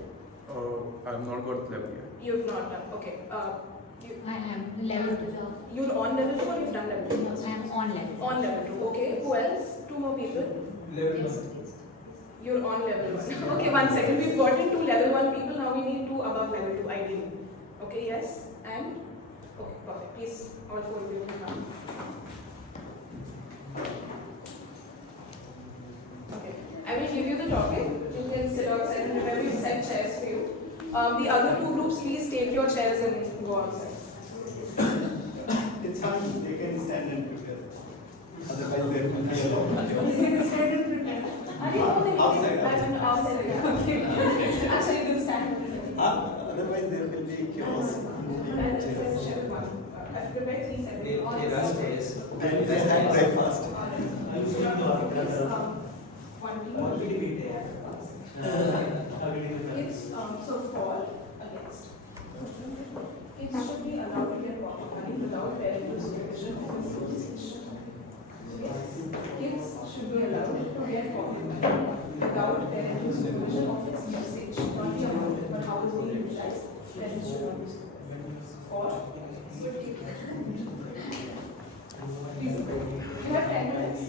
I've not got level yet. You've not done. Okay. I am level 2. You're on level 2 or you've done level 2? No, I am on level 2. On level 2. Okay. Who else? 2 more people. Yes. You're on level 1. Okay, 1 second. We've gotten 2 level 1 people. Now we need 2 above level 2 ideally. Okay, yes? And? Okay, perfect. Please, all 4 of you can come. Okay. I will give you the topic. You can sit outside and remember we set chairs for you. The other 2 groups, please take your chairs and go outside. It's fine, they can stand and prepare. Otherwise, they will be alone. You can stand and prepare. Outside. I'm outside. Okay. Actually, you can stand. Otherwise, there will be chaos. I've prepared 3 seconds. They have breakfast. It's so for against. It should be allowed to get pocket money without parental supervision of association. Yes. Kids should be allowed to get pocket money without parental supervision of its usage. Not the amount, but how it's being utilized. Parents should not use it. For please, you have 10 minutes.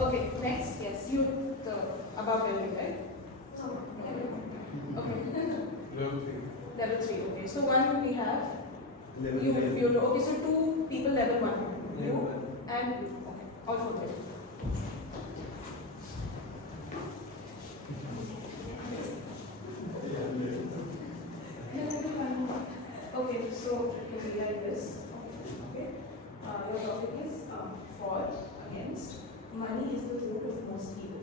Okay, next, yes, you, the above level, right? Okay. Level 3. Level 3, okay. So one we have, Level you, three. you, okay, so two people level 1, you and, okay, all four level. Okay, so it will be like this. Okay. Your topic is for, against. Money is the root of most evil.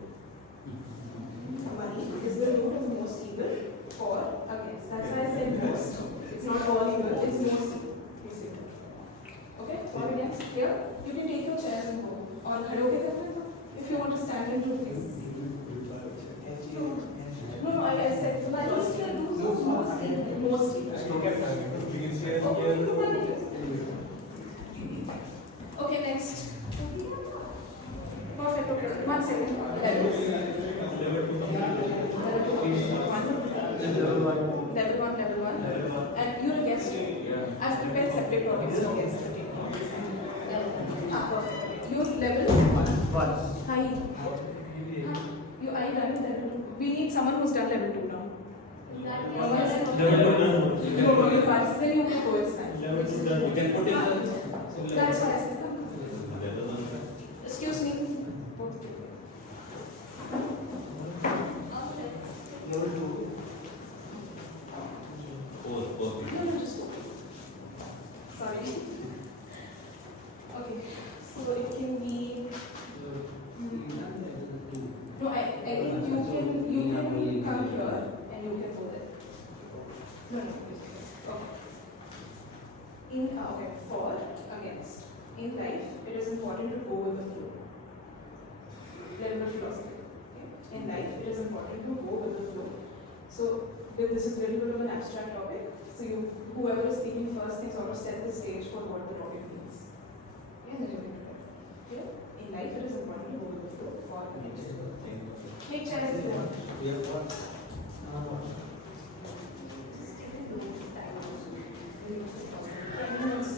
Money is the root of most evil. For, against. That's why I said most. It's not all evil, it's most evil. Basically. Okay, for, against. Here, you can take your chairs and go. Or khade hoke karna hai. If you want to stand and do this. No, I said, so I just here do most evil. Most evil. Okay, next. Perfect, okay. 1 second. Level 1. And you're a guest. I've prepared separate topics for guests today. Perfect. You're level 1. Hi. You are done level 2. We need someone who's done level 2 now. Then you can go, it's fine. That's why I said. Excuse me. Sorry. Okay. So it can be. No, I think you can come here and you can go there. No. Okay. Okay, for, against. In life, it is important to go with the flow. Level of philosophy. Okay? In life, it is important to go with the flow. So, this is a little bit of an abstract topic. So, whoever is speaking first can sort of set the stage for what the topic means. Yeah, then you can do it. Okay? In life, it is important to go with the flow. For, against. Take chairs if you want.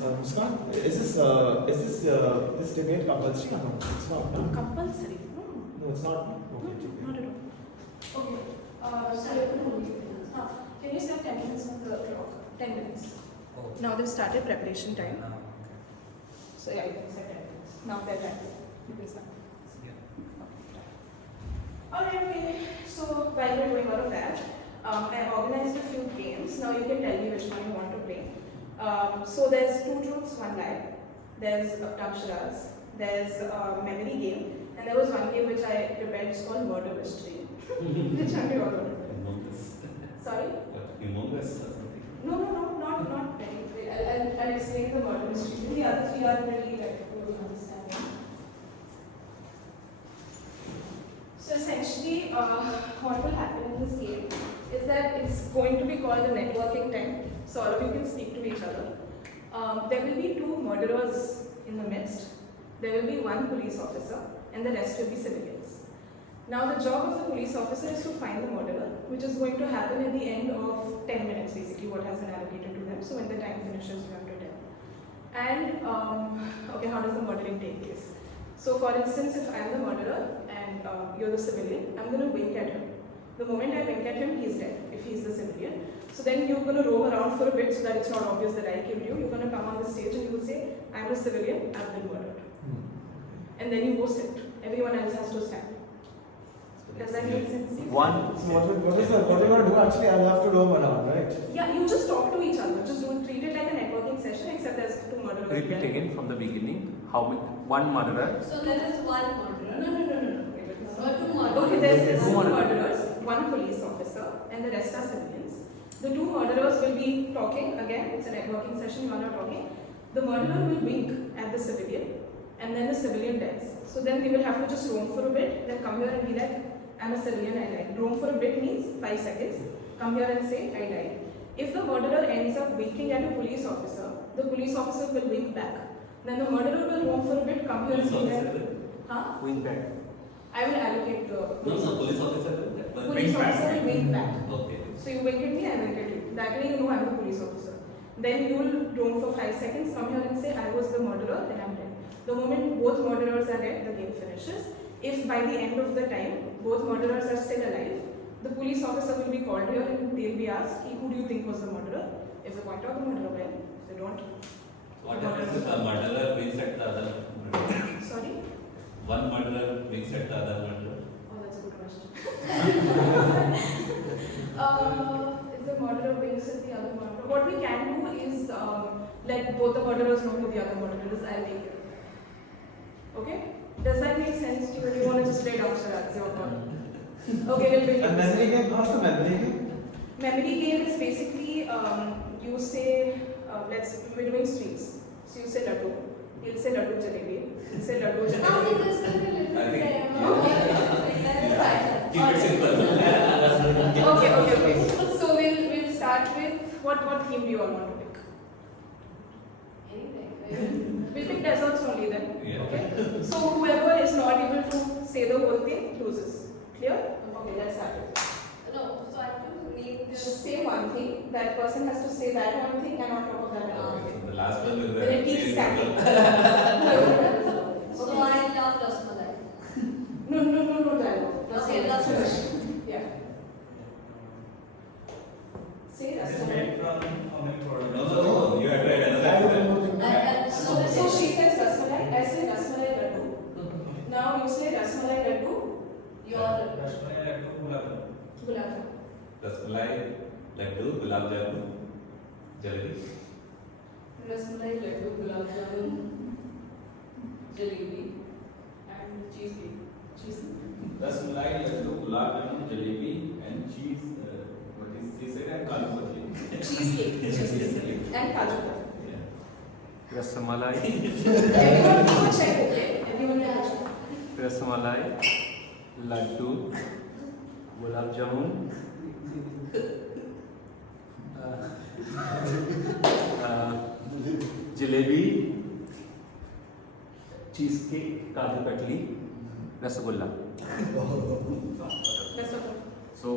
Muskan, is this debate compulsory or not? It's not. No? Compulsory? No, it's not. No, not at all. Okay. So, can you set 10 minutes on the clock? 10 minutes. Now they've started preparation time. So yeah, you can set 10 minutes. Now they're done. You can start. Alright, okay. So while we're doing all of that, I organized a few games. Now you can tell me which one you want to play. So there's 2 truths, 1 lie. There's Tamsharads. There's a memory game. And there was one game which I prepared. It's called Murder Mystery. Which one do you all want to play? Sorry? No, not very. I'll explain the Murder Mystery. The other 3 are really like you will understand. So essentially, what will happen in this game is that it's going to be called a networking time. So all of you can speak to each other. There will be 2 murderers in the midst. There will be 1 police officer and the rest will be civilians. Now the job of the police officer is to find the murderer, which is going to happen at the end of 10 minutes basically, what has been allocated to them. So when the time finishes, you have to tell. And, okay, how does the murdering take place? So for instance, if I am the murderer and you're the civilian, I'm going to wink at him. The moment I wink at him, he's dead, if he's the civilian. So then you're going to roam around for a bit so that it's not obvious that I killed you. You're going to come on the stage and you will say, I'm a civilian, I've been murdered. And then you go sit. Everyone else has to stand. Does that make sense? One. So what are you going to do? Actually, I'll have to roam around, right? Yeah, you just talk to each other. Just don't treat it like a networking session, except there's 2 murderers. Repeat again from the beginning. How many? 1 murderer. So there is 1 murderer. No. Or 2 murderers. Okay, there's 2 murderers, 1 police officer, and the rest are civilians. The 2 murderers will be talking. Again, it's a networking session. You are not talking. The murderer will wink at the civilian, and then the civilian dies. So then we will have to just roam for a bit, then come here and be like, I'm a civilian, I died. Roam for a bit means 5 seconds. Come here and say, I died. If the murderer ends up winking at a police officer, the police officer will wink back. Then the murderer will roam for a bit, come here and be like, huh? Wink back. I will allocate the police officer. Police officer will wink back. Okay. So you wink at me, I wink at you. That way you know I'm the police officer. Then you will roam for 5 seconds, come here and say I was the murderer, then I'm dead. The moment both murderers are dead, the game finishes. If by the end of the time both murderers are still alive, the police officer will be called here and they'll be asked, who do you think was the murderer? If they point out the murderer, well, if they don't. What happens if the murderer winks at the other murderer? Sorry? One murderer winks at the other murderer. Oh, that's a good question. If the murderer winks at the other murderer, what we can do is let both the murderers know who the other murderer is. I'll take care of that. Okay? Does that make sense to you? Or do you want to just play down charades? Your turn. Okay, we'll begin. And memory game, how's the memory game? Memory game is basically you say, we're doing sweets. So you say laddu. He'll say laddu jalebi. He'll say laddu I jalebi. think this will be a little I think- bit. Let's try. Keep it simple. Okay. So we'll start with what theme do you all want to pick? Anything. We'll pick desserts only then. Yeah. Okay. So whoever is not able to say the whole thing loses. Clear? Okay, let's start it. No, so I have to name Just this. say one thing. That person has to say that one thing, and on top of that another Okay, thing. so the last one is Then it keeps the stacking. So I love Rasmalai. No dialogue. Okay, that's finish. Yeah. Say It is Rasmalai. made from how many products? No, you have to add another. So she says Rasmalai. I say Rasmalai laddu. Now you say Rasmalai laddu. Your Rasmalai laddu gulab jamun. gulab jamun. Rasmalai, laddu, gulab jamun, jalebi. Rasmalai laddu, gulab jamun, jalebi, and cheesecake. Cheesecake. Rasmalai, laddu, gulab jamun, jalebi, and cheese. What is she said? And kaju katli. Cheesecake. And kaju katli. Rasamalai, Everyone will check, okay? Everyone will check. Rasamalai, Laddu, Gulab Jamun, Jalebi, Cheesecake, Kaju Katli, Rasgulla. Best of all. So,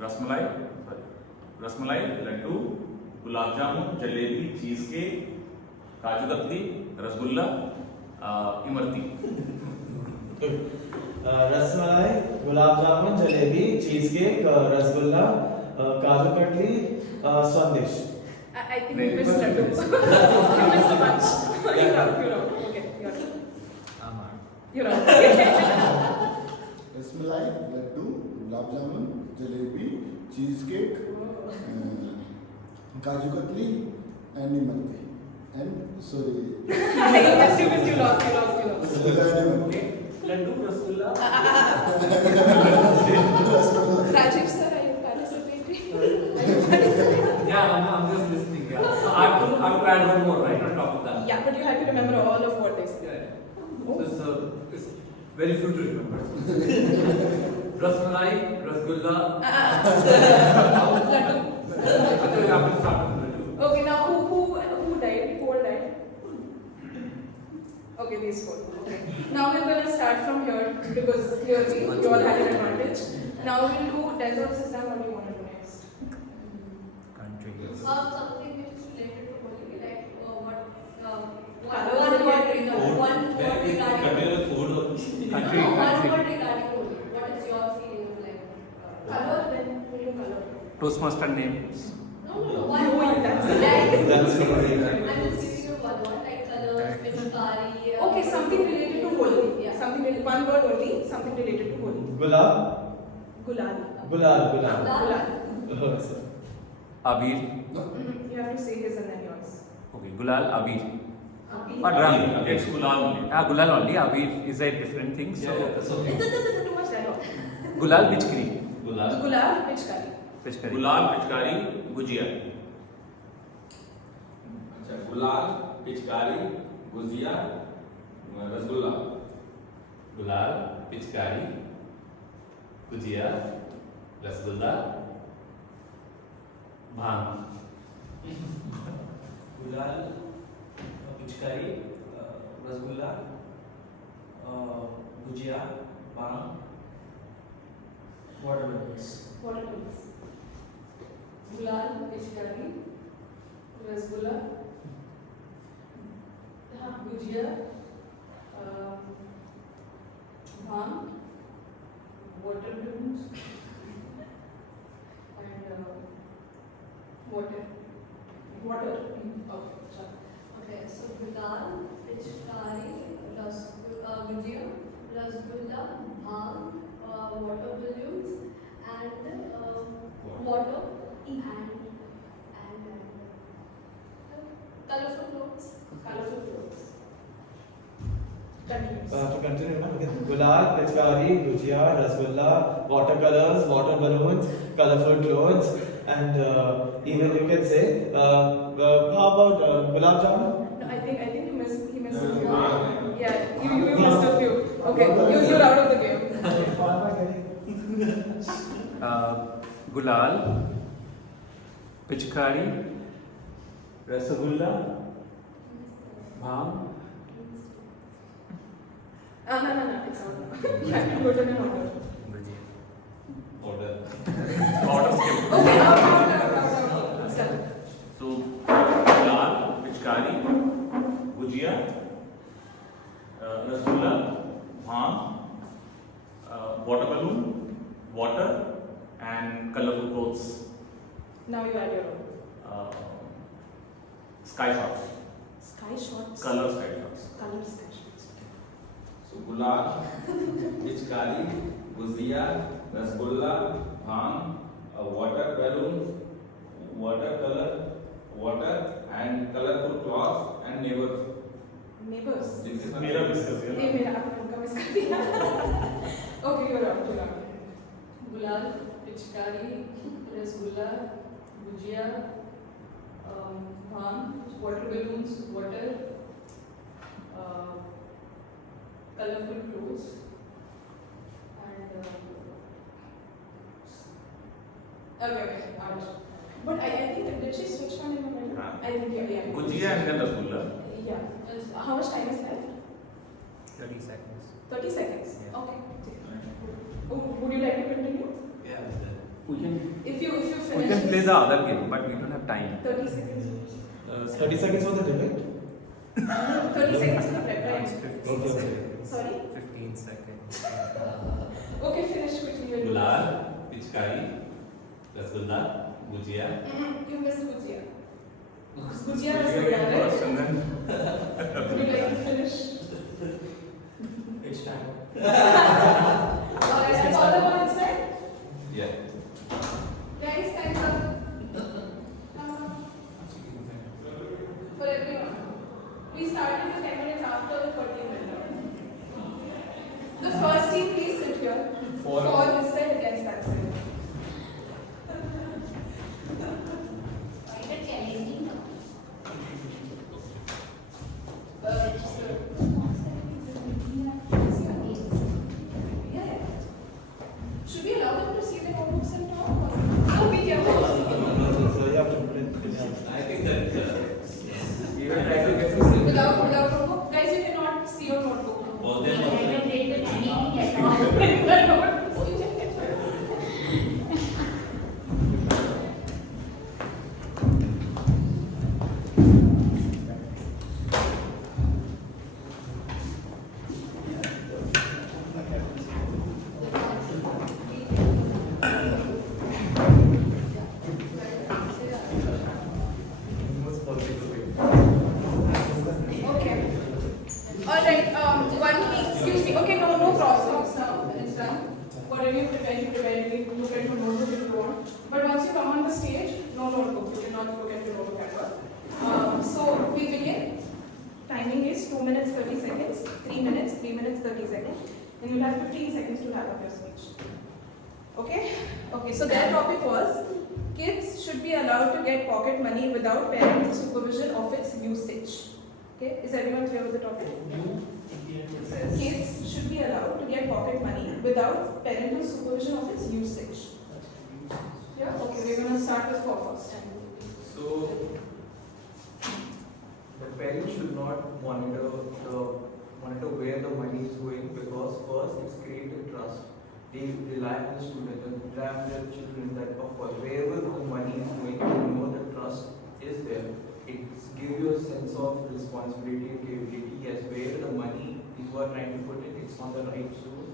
Rasmalai, laddu, gulab jamun, jalebi, cheesecake, kaju katli, rasgulla, imarti. Rasmalai, gulab jamun, jalebi, cheesecake, rasgulla, kaju katli, sandesh. I think you missed laddu. You missed a bunch. You're out. Okay, you're out. You're out. Rasmalai, laddu, gulab jamun, jalebi, cheesecake, kaju katli, and imrati. And sorry. You lost. Okay. Laddu, rasgulla. Rajiv sir, are you participating? Yeah, I'm just listening. Yeah. So I have to add one more, right, on top of that. Yeah, but you have to remember all of what they said. Yeah. So it's very few to remember. Rasmalai, Rasgulla. Laddu. Okay, I have to start with laddu. Okay, now who died? Who all died? Okay, these four. Okay. Now we're gonna start from here because clearly you all had an advantage. Now we'll do desert system. What do you want to do next? Something which is related to Holi, like Colors one and word getting regarding one word regarding Continue with food only. no, one word regarding Holi. What is your feeling of like? Color, then we'll do color. Toastmaster names. No, one word. That's Like, That's I'm just giving you one word, like colors, pichkari. Okay, something related to Holi. Yeah. Something related, one word only. Something related to Holi. Gulab, Gulal. gulab. Gulal. Abir. You have to say his and then yours. Okay, Gulal, Abir. Abhi. But wrong. It's gulal only. Gulal only. Abir is a different thing. So That's okay. Too much dialogue. Gulal Pichkari. Gulab. Gulal, pichkari. Pichkari. Gulal, pichkari, gujia. अच्छा गुलाल पिचकारी gujiya rasgulla Gulab, pichkari, gujia, rasgulla, bhang. Gulal, pichkari, rasgulla, gujia, bang, watermelons. What it is? Gulal, pichkari, rasgulla, gujia, water balloons, and water. Water. Okay, sorry. Okay, so gulal, pichkari, gujia, rasgulla, bhang, water balloons, and water, and colorful clothes. Colorful clothes. Continuous. To continue, gulal, pichkari, gujia, rasgulla, watercolors, water balloons, colorful clothes, and even you can say, how about gulab jamun? No, I think he missed a few. Yeah, you missed a few. Okay, you're out of the game. Gulal, pichkari, rasagulla, bhang. No, it's not. You have to do it in an order. Order. Order skip. Okay, out. It's done. So, gulal, pichkari, gujia, rasgulla, bhang, water balloon, water, and colorful clothes. Now you add your own. Sky shots. Sky shots. Color sky shots. Color sky shots. So gulab, pichkari, guzia, rasgulla, bhang, water balloons, watercolor, water, and colorful cloths and neighbors. Neighbors. This is मेरा business है Hey, मेरा आपका miss कर दिया. Okay, you're out. Gulal, pichkari, rasgulla, gujia, bhang, water balloons, water, colorful clothes, and Okay, out. But I think did she switch one in the middle? Huh? I think yeah. Gujia and then rasgulla. Yeah. How much time is left? 30 seconds. 30 seconds. Yeah. Okay. Would you like to continue? Yeah. We can If you finish. we can play the other game, but we don't have time. 30 seconds. 30 seconds for the debate? 30 seconds for the prep, right? Okay. Sorry? 15 seconds. Okay, finish quickly. Gulal, pichkari, rasgulla, gujia. You missed Gujia. Gujia is the right? Would you like to finish? It's time. Alright, that's all the points, right? Yeah. Guys, time's up. Come on. For everyone. Please start in the 10 minutes after the 40 minutes. The first team, please sit here. For this side against that side. Quite a challenging topic. Yeah. Should we allow them to see the notebooks and talk? Oh, be careful. So you have to put it. I think that We will try to get to see. Without notebook, guys, you cannot see your notebook. all them I haven't read anything at all. Okay. Alright, one thing, excuse me. Okay, no crosswalks now. When it's done. Whatever you prepare, you look at your notebook if you want. But once you come on the stage, no notebook. You cannot look at your notebook at all. So we begin. Timing is 2 minutes 30 seconds, 3 minutes, 3 minutes 30 seconds. Then you'll have 15 seconds to wrap up your speech. Okay? Okay, so their topic was kids should be allowed to get pocket money without parental supervision of its usage. Okay, is everyone clear with the topic? Kids should be allowed to get pocket money without parental supervision of its usage. Yeah, okay, we're going to start with four first. So the parents should not monitor where the money is going, because first it's created trust. They rely on the student and rely on their children that of course wherever the money is going, they know the trust is there. It gives you a sense of responsibility and capability as where the money is you are trying to put it, it's on the right source,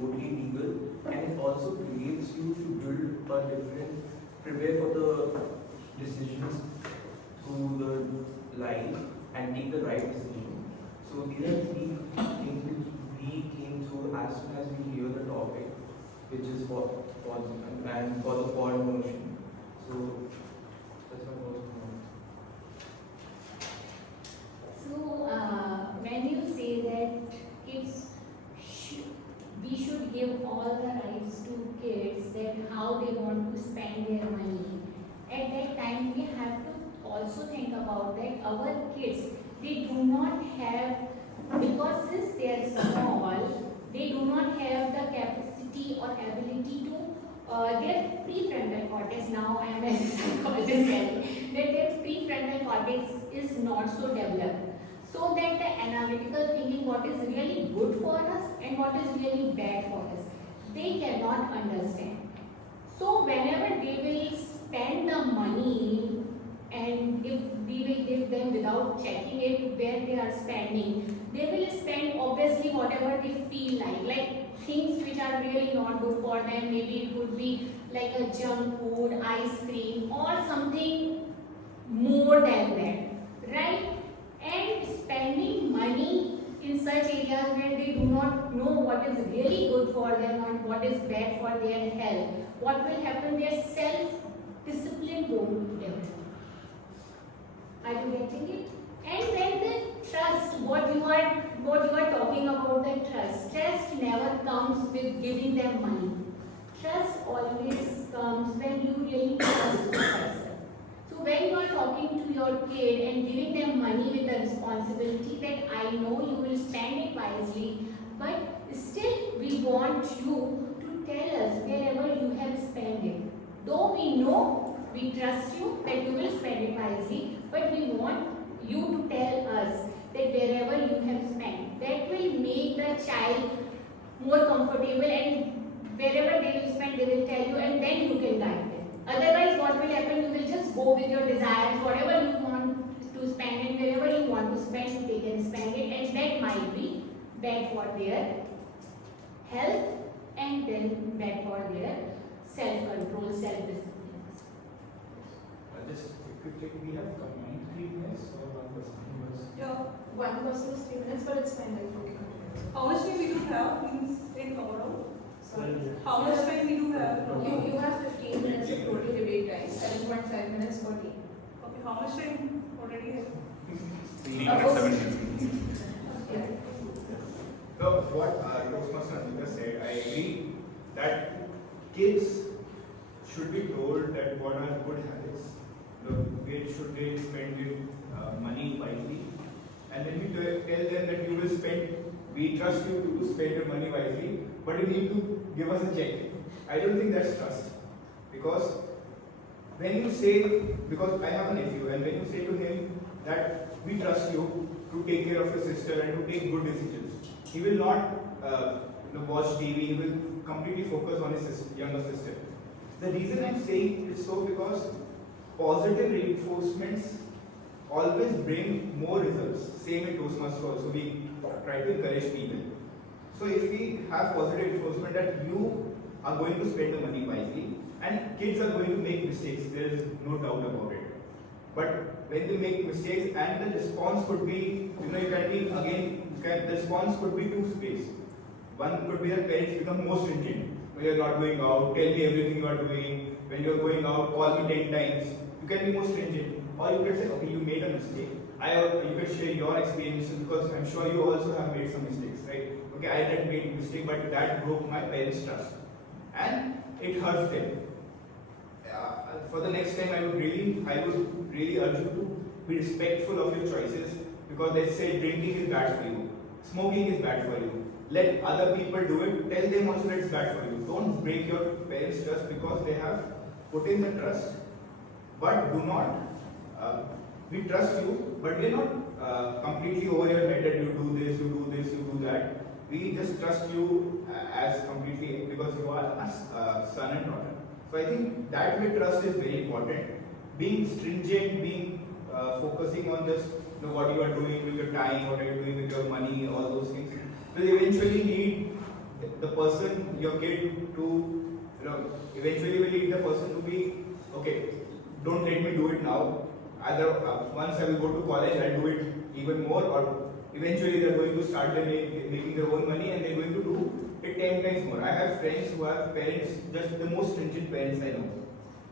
totally legal, and it also creates you to build a different, prepare for the decisions through the life and take the right decision. So these are three things which we came through as soon as we hear the topic, which is for the forward motion. So that's my first point. So, when you say that we should give all the rights to kids that how they want to spend their money, at that time we have to also think about that our kids, they do not have, because since they are small, they do not have the capacity or ability to their prefrontal cortex, now I am a psychologist telling that their prefrontal cortex is not so developed. So that the analytical thinking, what is really good for us and what is really bad for us, they cannot understand. So whenever they will spend the money, and if we will give them without checking it where they are spending, they will spend obviously whatever they feel like things which are really not good for them. Maybe it could be like a junk food, ice cream, or something more than that, right? And spending money in such areas where they do not know what is really good for them and what is bad for their health, what will happen? Their self-discipline won't develop. Are you getting it? And then the trust, what you are talking about, the trust never comes with giving them money. Trust always comes when you really trust the person. So when you are talking to your kid and giving them money with the responsibility that I know you will spend it wisely, but still we want you to tell us wherever you have spent it. Though we know, we trust you that you will spend it wisely, but we want you to tell us that wherever you have spent, that will make the child more comfortable, and wherever they will spend, they will tell you, and then you can guide them. Otherwise, what will happen? You will just go with your desires, whatever you want to spend, and wherever you want to spend, they can spend it, and that might be bad for their health and then bad for their self-control, self-discipline. Just we have combined 3 minutes or 1 person? Yeah, one person is 3 minutes, but it's fine. Okay. How much time we do have means in overall? Sorry. How much time we do have? You have 15 minutes of total debate time, 7.5 minutes for tea. Okay, how much time already have? 3 minutes, 7 minutes. Yeah. So what Toastmaster Anurag said, I agree that kids should be told that what are good habits, where should they spend their money wisely, and then we tell them that you will spend, we trust you to spend your money wisely, but you need to give us a check. I don't think that's trust, because when you say, because I have a nephew, and when you say to him that we trust you to take care of your sister and to take good decisions, he will not watch TV, he will completely focus on his younger sister. The reason I'm saying is so because positive reinforcements always bring more results. Same in Toastmasters also, we try to encourage people. So if we have positive reinforcement that you are going to spend the money wisely, and kids are going to make mistakes, there is no doubt about it. But when they make mistakes, and the response could be, the response could be two ways. One could be that parents become more stringent. When you're not going out, tell me everything you are doing. When you're going out, call me 10 times. You can be more stringent. Or you can say, okay, you made a mistake. You can share your experiences, because I'm sure you also have made some mistakes, right? Okay, I didn't make a mistake, but that broke my parents' trust. And it hurts them. For the next time, I would really urge you to be respectful of your choices, because they say drinking is bad for you, smoking is bad for you. Let other people do it. Tell them also that it's bad for you. Don't break your parents' trust because they have put in the trust. But do not. We trust you, but we're not completely over your head that you do this, you do this, you do that. We just trust you as completely because you are a son and daughter. So I think that way trust is very important. Being stringent, being focusing on just what you are doing with your time, what are you doing with your money, all those things eventually lead the person, your kid, to, eventually will lead the person to be, okay, don't let me do it now. Either once I will go to college, I'll do it even more, or eventually they're going to start making their own money and they're going to do it 10 times more. I have friends who have parents, just the most stringent parents I know.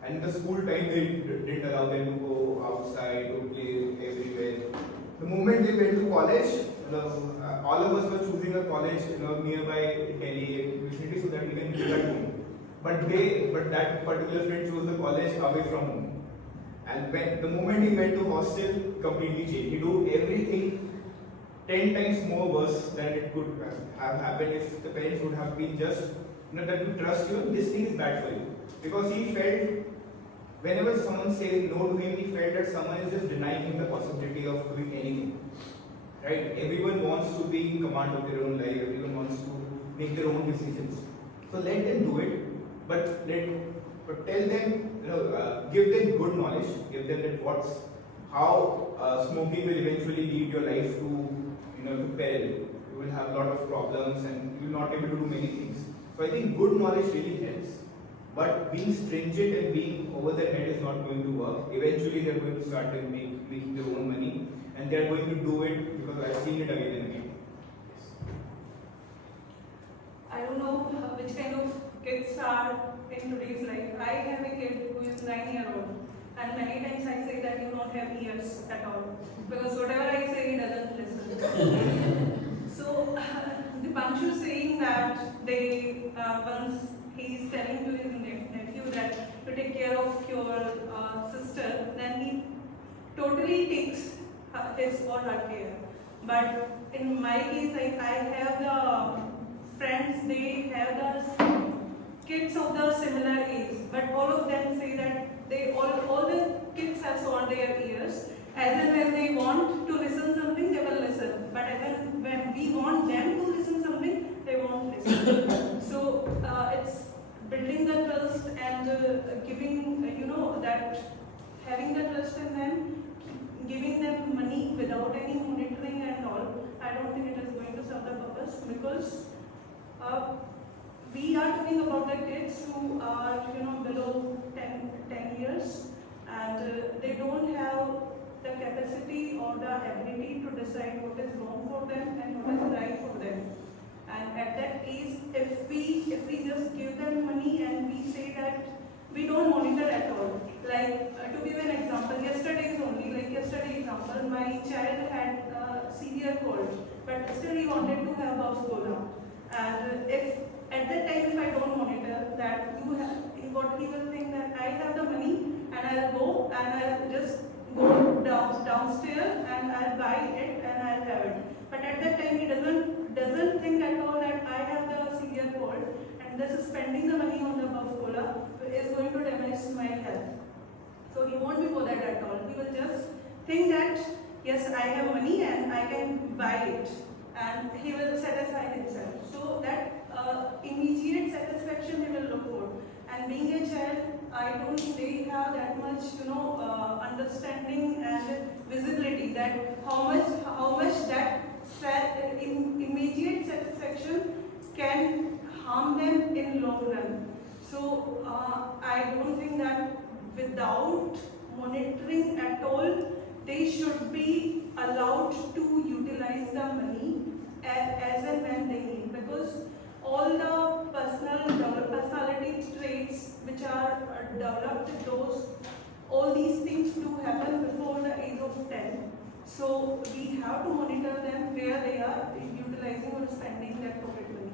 And in the school time, they didn't allow them to go outside, to play everywhere. The moment they went to college, all of us were choosing a college nearby Delhi vicinity so that we can live at home. But that particular friend chose the college away from home. And when the moment he went to hostel, completely changed. He do everything 10 times more worse than it could have happened if the parents would have been just, that we trust you, this thing is bad for you. Because he felt, whenever someone says no to him, he felt that someone is just denying him the possibility of doing anything. Right? Everyone wants to be in command of their own life, everyone wants to make their own decisions. So let them do it, but tell them, give them good knowledge, give them that how smoking will eventually lead your life to peril. You will have a lot of problems and you will not be able to do many things. So I think good knowledge really helps. But being stringent and being over their head is not going to work. Eventually they are going to start making their own money, and they are going to do it because I've seen it again and again. I don't know which kind of kids are in today's life. I have a kid who is 9-year-old, and many times I say that you don't have ears at all, because whatever I say he doesn't listen. So the Panshu saying that once he is telling to his nephew that to take care of your sister, then he totally takes his or her care. But in my case, like I have the friends, they have the kids of the similar age, but all of them say that all the kids have so on their ears. As and when they want to listen something, they will listen. But as and when we want them to listen something, they won't listen. So it's building the trust and giving, that having the trust in them, giving them money without any monitoring and all. I don't think it is going to serve the purpose, because we are talking about the kids who are below 10 years, and they don't have the capacity or the ability to decide what is wrong for them and what is right for them. And at that age, if we just give them money and we say that we don't monitor at all. Like to give an example, yesterday example, my child had a severe cold, but still he wanted to have a cola. And if at that time if I don't monitor that, what he will think that I have the money and I'll go and I'll just go downstairs and I'll buy it and I'll have it. But at that time he doesn't think at all that I have the severe cold, and this spending the money on the buff cola is going to damage my health. So he won't be bothered at all. He will just think that yes, I have money and I can buy it, and he will satisfy himself. So that immediate satisfaction he will look for. And being a child, I don't think they have that much, understanding and visibility that how much that immediate satisfaction can harm them in long run. So I don't think that without monitoring at all, they should be allowed to utilize the money as and when they need, because all the personality traits which are developed, all these things do happen before the age of 10. So we have to monitor them where they are utilizing or spending that pocket money.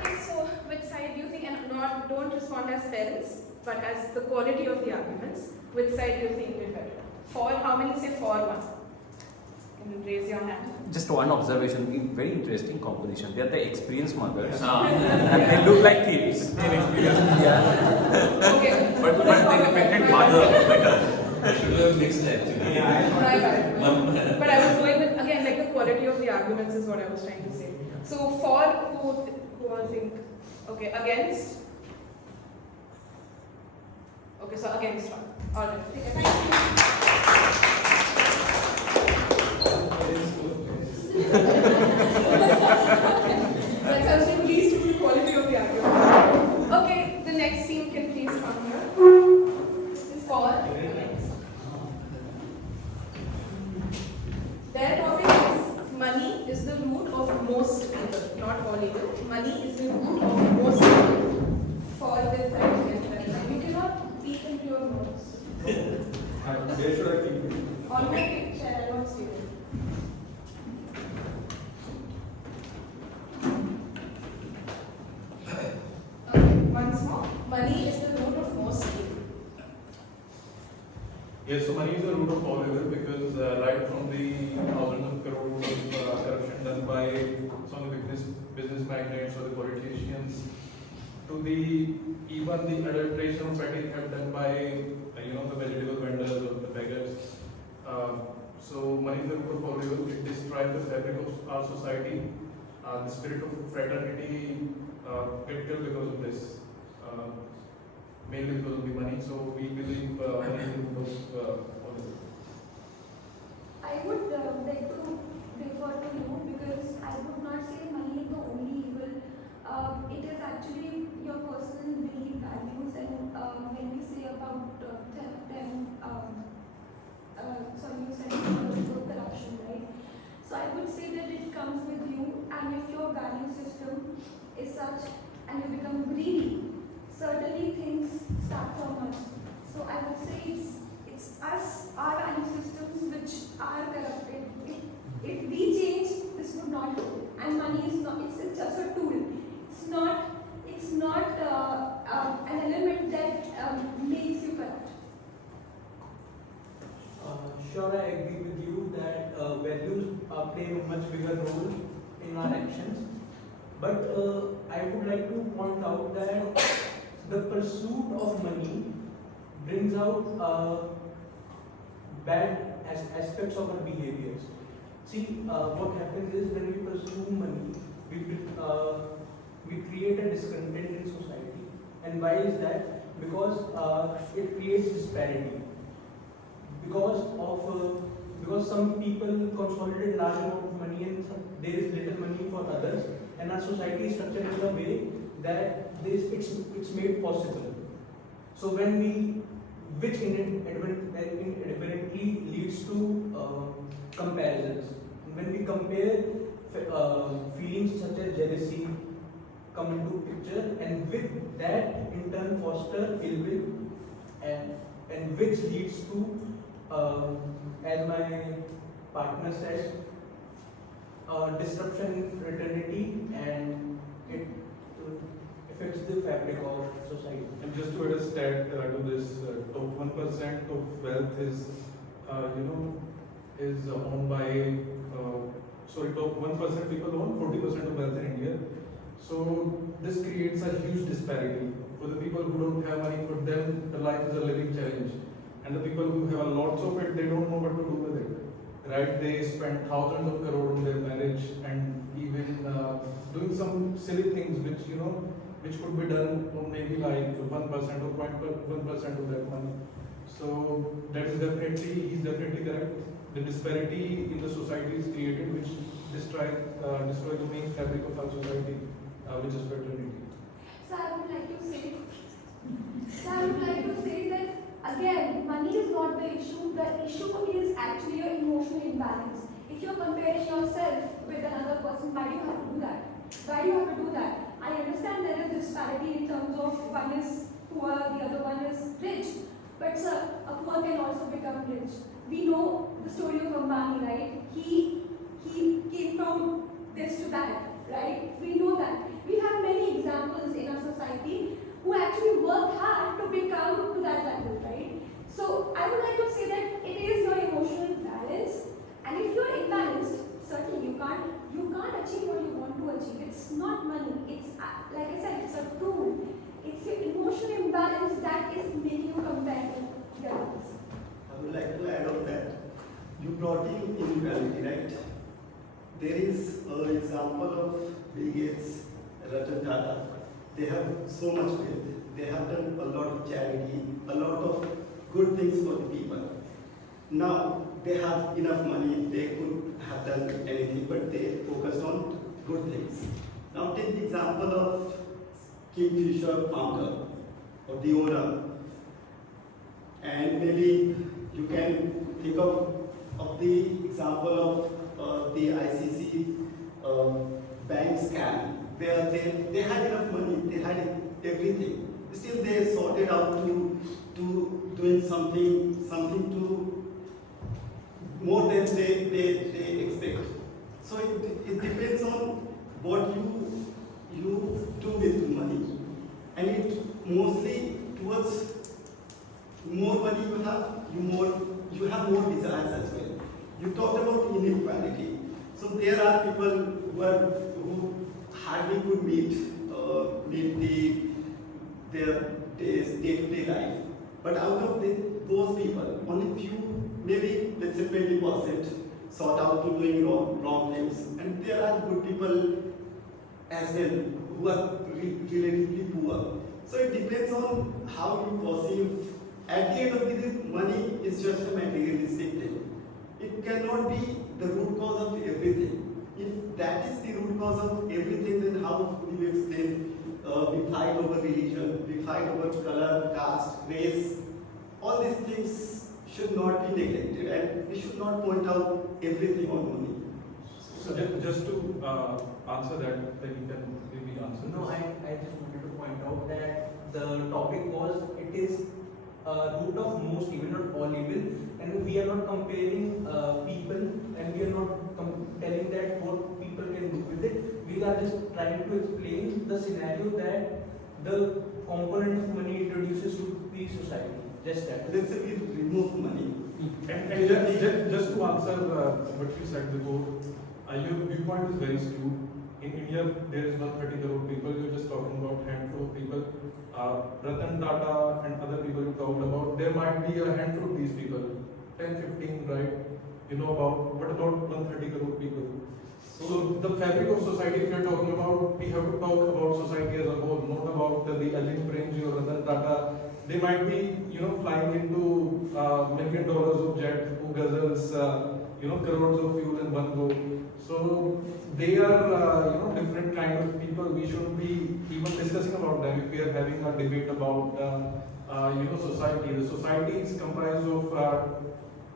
Okay, so which side do you think, and don't respond as parents, but as the quality of the arguments, which side do you think will better? For, how many say for one? Can you raise your hand? Just one observation, very interesting composition. They are the experienced mothers, and they look like thieves. Okay. But they dependent mother better. Should have mixed actually. But I was going with, again, like the quality of the arguments is what I was trying to say. So for who all think? Okay, against? Okay, so again start. Alright. Thank you. That tells you least of the quality of the argument. Okay, the next team can please come here. This is for their topic is money is the root of most people, not all evil. Money is the root of most people. For this argument, you cannot peek into your notes. Where should I keep it? On my chair, I won't see it. Once more, money is the root of most evil. Yes, so money is the root of all evil because right from the thousands of crores of corruption done by some of the business magnates or the politicians to the even the adulteration of petty theft done by the vegetable vendors or the beggars. So money is the root of all evil. It destroys the fabric of our society. The spirit of fraternity get killed because of this. Mainly because of the money. So we believe money is the root of all evil. I would like to refer to you because I would not say money is the only evil. It is actually your personal belief, values, and when we say about theft and you said corruption, right? So I would say that it comes with you, and if your value system is such and you become greedy, certainly things start from us. So I would say it's us, our value systems which are corrupted. If we change, this would not happen. And money is not, it's just a tool. It's not an element that makes you corrupt. Sure, I agree with you that values play a much bigger role in our actions. But I would like to point out that the pursuit of money brings out bad aspects of our behaviors. See, what happens is when we pursue money, we create a discontent in society. And why is that? Because it creates disparity. Because some people consolidate large amount of money and there is little money for others, and our society is structured in a way that it's made possible. So which inadvertently leads to comparisons. When we compare, feelings such as jealousy come into picture, and with that in turn foster ill will, and which leads to, as my partner said, disruption in fraternity, and it affects the fabric of society. And just to add a stat to this, top 1% of wealth is owned by, top 1% people own 40% of wealth in India. So this creates a huge disparity. For the people who don't have money, for them the life is a living challenge. And the people who have lots of it, they don't know what to do with it. Right? They spend thousands of crores on their marriage and even doing some silly things which could be done on maybe like 1% or 0.1% of that money. So that is he's definitely correct. The disparity in the society is created which destroy the main fabric of our society, which is fraternity. So I would like to say that again, money is not the issue. The issue is actually your emotional imbalance. If you're comparing yourself with another person, why do you have to do that? Why do you have to do that? I understand there is disparity in terms of one is poor, the other one is rich. But sir, a poor can also become rich. We know the story of Ambani, right? He came from this to that, right? We know that. We have many examples in our society who actually worked hard to become to that level, right? So I would like to say that it is your emotional balance, and if you are imbalanced, certainly you can't achieve what you want to achieve. It's not money. It's like I said, it's a tool. It's your emotional imbalance that is making you compare to the others. I would like to add on that. You brought in inequality, right? There is an example of Bill Gates, Ratan Tata. They have so much wealth, they have done a lot of charity, a lot of good things for the people. Now they have enough money, they could have done anything, but they focused on good things. Now take the example of Kingfisher founder or the owner, and maybe you can think of the example of the ICC bank scam, where they had enough money, they had everything. Still they sorted out to doing something to more than they expect. So it depends on what you do with money, and it mostly towards more money you have more desires as well. You talked about inequality. So there are people who hardly could meet their day-to-day life. But out of those people, only few, maybe let's say 20%, sought out to doing wrong things. And there are good people as well who are relatively poor. So it depends on how you perceive. At the end of the day, money is just a materialistic thing. It cannot be the root cause of everything. If that is the root cause of everything, then how do you explain we fight over religion, we fight over color, caste, race? All these things should not be neglected, and we should not point out everything on money. So just to answer that, then you can maybe answer. No, this. I just wanted to point out that the topic was, it is root of most evil, not all evil, and we are not comparing people, and we are not telling that what people can do with it. We are just trying to explain the scenario that the component of money introduces to the society. Just that. Let's say we remove money. And just to answer what you said before, your viewpoint is very skewed. In India, there is 130 crore people. You're just talking about handful of people. Ratan Tata and other people you talked about, there might be a handful of these people, 10, 15, right? You know about, what about 130 crore people? So the fabric of society, if you're talking about, we have to talk about society as a whole, not about the Ajit Premji or Ratan Tata. They might be, flying into $1 million of jet, who guzzles, crores of fuel in one go. So they are, different kind of people. We shouldn't be even discussing about them if we are having a debate about, society. The society is comprised of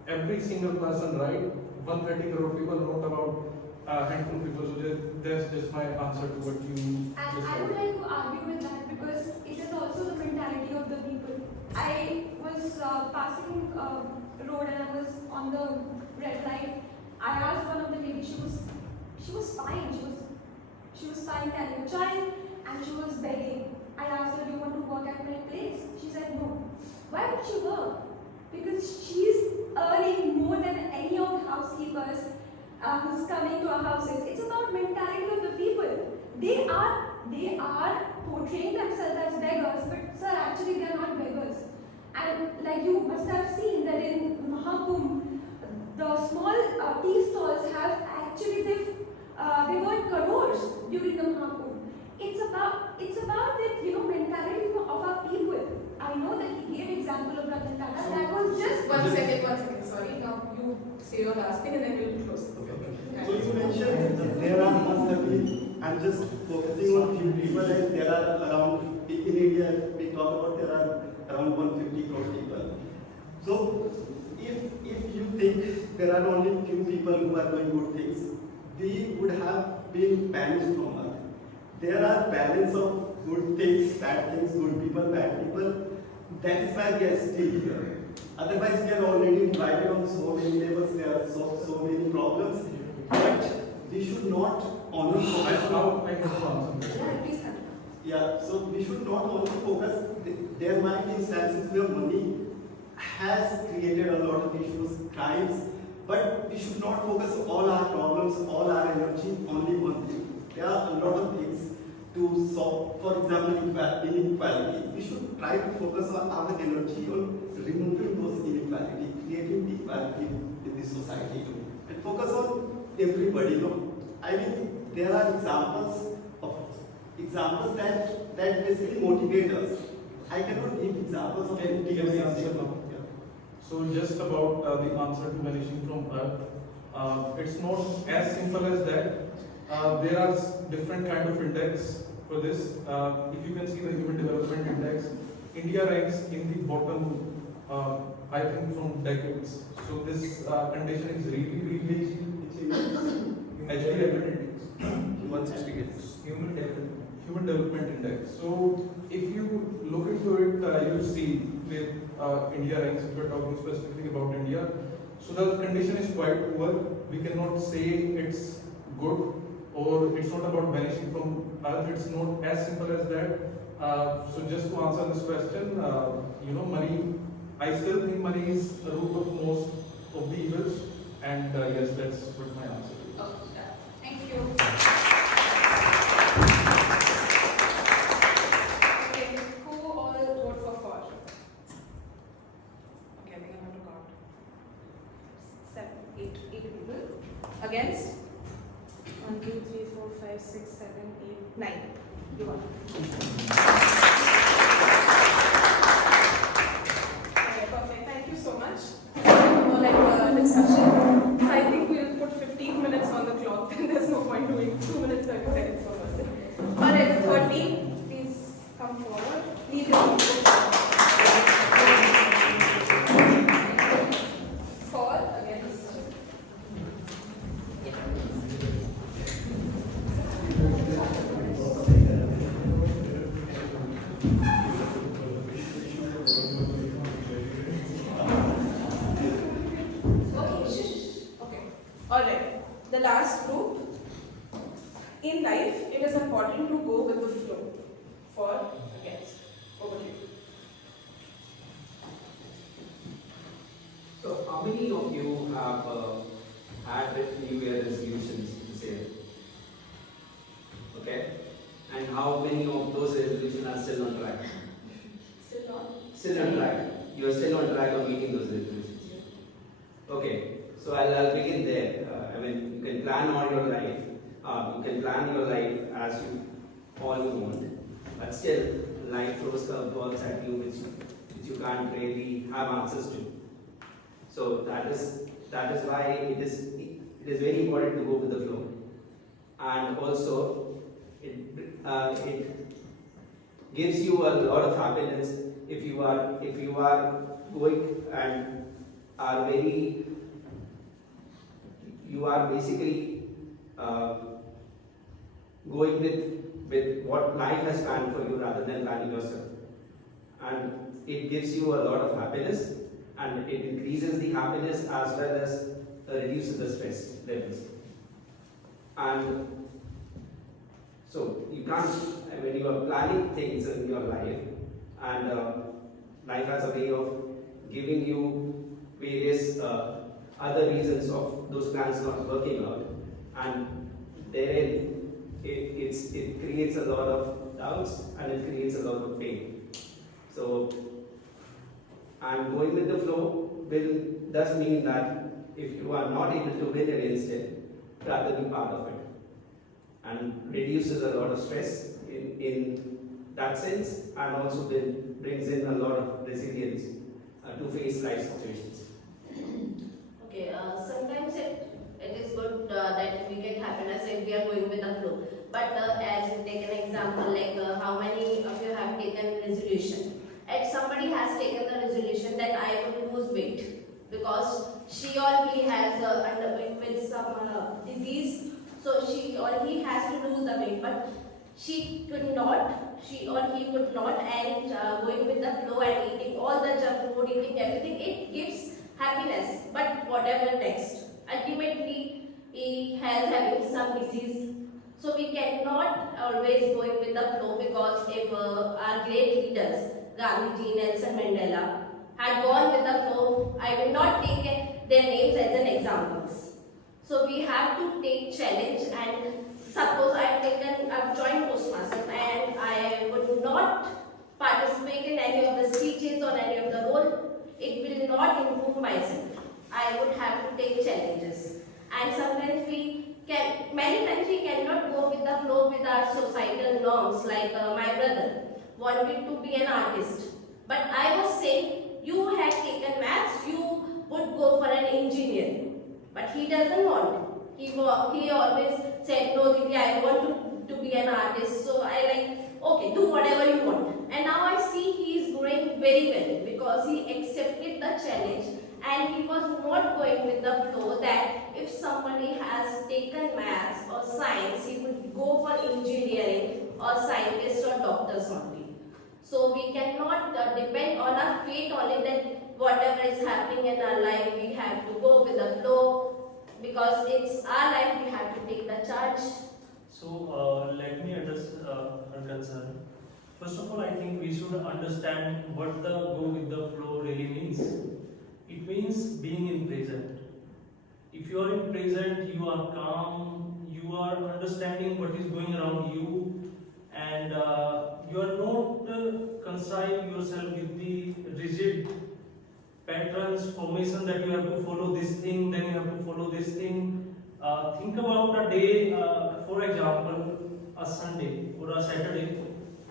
every single person, right? 130 crore people, not about a handful of people. So that's just my answer to what you And just I said. would like to argue with that because it is also the mentality of the people. I was passing road and I was on the red light. I asked one of the ladies, she was fine. She was fine carrying a child and she was begging. I asked her, do you want to work at my place? She said no. Why would she work? Because she's earning more than any of the housekeepers who's coming to our houses. It's about mentality of the people. They are portraying themselves as beggars, but sir, actually they are not beggars. And like you must have seen that in Mahakumbh, the small tea stalls have actually they won crores during the Mahakumbh. It's about the mentality of our people. I know that he gave example of Ratan Tata. So, that was just one second. Sorry, now you say your last thing and then we'll close. So you mentioned there are 130. I'm just focusing on few people, and there are around in India. We talk about there are around 150 crore people. So if you think there are only few people who are doing good things, we would have been banished from Earth. There are balance of good things, bad things, good people, bad people. That is why we are still here. Otherwise, we are already divided on so many levels. There are so many problems. But we should not only focus on. Yeah, so we should not only focus. There might be instances where money has created a lot of issues, crimes, but we should not focus all our problems, all our energy only one thing. There are a lot of things to solve. For example, inequality. We should try to focus our energy on removing those inequality, creating equality in the society, and focus on everybody. I mean, there are examples that basically motivate us. I cannot give examples of Can you give the answer TMOD. now? Yeah. So just about the answer to vanishing from Earth, it's not as simple as that. There are different kind of index for this. If you can see the Human Development Index, India ranks in the bottom, I think from decades. So this condition is really Human Development Index. So if you look into it, you'll see with India ranks, if we're talking specifically about India, so the condition is quite poor. We cannot say it's good or it's not about vanishing from Earth. It's not as simple as that. So just to answer this question, money, I still think money is the root of most of the evils, and yes, that's what my answer is. Okay, thank you. Okay, who all vote for? Okay, I think I have to count. 7, 8 people. Against? 1, 2, 3, 4, 5, 6, 7, 8, 9. You won. Okay, perfect. Thank you so much. More like discussion. So I think we'll put 15 minutes on the clock. Then there's no point doing 2 minutes 30 seconds per person. Alright, 30. Please come forward. Leave your notebooks. For, against. Okay. Alright. The last group. In life, it is important to go with the flow. For, against. Over to you. So, how many of you have had New Year resolutions this year? Okay, and how many of those resolutions are still on track? Still not? Still on track. You are still on track of meeting those resolutions. Okay, so I'll begin there. You can plan all your life. You can plan your life as you all you want, but still, life throws curveballs at you which you can't really have answers to. So that is why it is very important to go with the flow, and also it gives you a lot of happiness if you are going and are very, you are basically going with what life has planned for you rather than planning yourself, and it gives you a lot of happiness, and it increases the happiness as well as reduces the stress levels. And so you can't, when you are planning things in your life, and life has a way of giving you various other reasons of those plans not working out, and therein it creates a lot of doubts and it creates a lot of pain. So, and going with the flow does mean that if you are not able to win against it, rather be part of it, and reduces a lot of stress in that sense, and also brings in a lot of resilience to face life situations. Okay, sometimes it is good that we get happiness if we are going with the flow. But as you take an example, like how many of you have taken resolution? And somebody has taken the resolution that I will lose weight because she or he has with some disease, so she or he has to lose the weight, but she or he could not, and going with the flow and eating all the junk food, eating everything, it gives happiness. But whatever next, ultimately he has having some disease. So we cannot always go with the flow, because if our great leaders, Gandhiji, Nelson Mandela, had gone with the flow, I will not take their names as an examples. So we have to take challenge, and suppose I've joined Toastmasters and I would not participate in any of the speeches or any of the role, it will not improve myself. I would have to take challenges. And sometimes many times we cannot go with the flow with our societal norms, like my brother. wanted to be an artist. But I was saying, you had taken maths, you would go for an engineering. But he doesn't want. He always said, no Didi, I want to be an artist. So I like, okay, do whatever you want. And now I see he is growing very well because he accepted the challenge and he was not going with the flow that if somebody has taken maths or science, he would go for engineering or scientists or doctors only. So we cannot depend on our fate only that whatever is happening in our life, we have to go with the flow because it's our life, we have to take the charge. So let me address her concern. First of all, I think we should understand what the go with the flow really means. It means being in present. If you are in present, you are calm, you are understanding what is going around you, and you are not consign yourself with the rigid patterns, formation that you have to follow this thing, then you have to follow this thing. Think about a day, for example, a Sunday or a Saturday,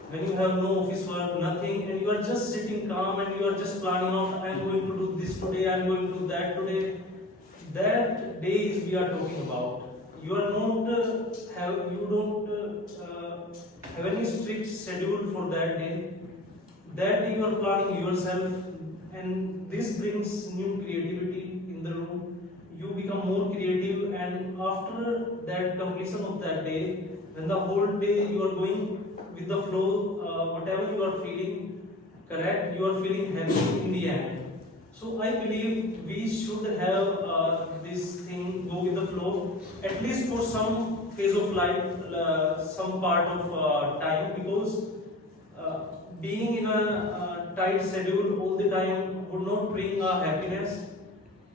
when you have no office work, nothing, and you are just sitting calm and you are just planning out, I am going to do this today, I am going to do that today. That day is we are talking about. You are not you don't have any strict schedule for that day. That day you are planning yourself, and this brings new creativity in the room. You become more creative, and after that completion of that day, when the whole day you are going with the flow, whatever you are feeling correct, you are feeling happy in the end. So I believe we should have this thing go with the flow, at least for some phase of life, some part of time, because being in a tight schedule all the time would not bring happiness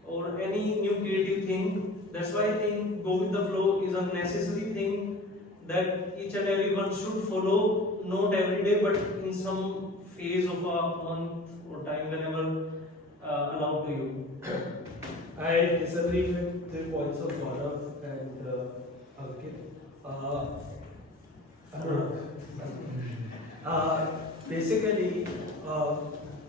or any new creative thing. That's why I think go with the flow is a necessary thing that each and everyone should follow, not every day, but in some phase of a month or time whenever allowed to you. I disagree with the points of Tanav and Anurag. Basically,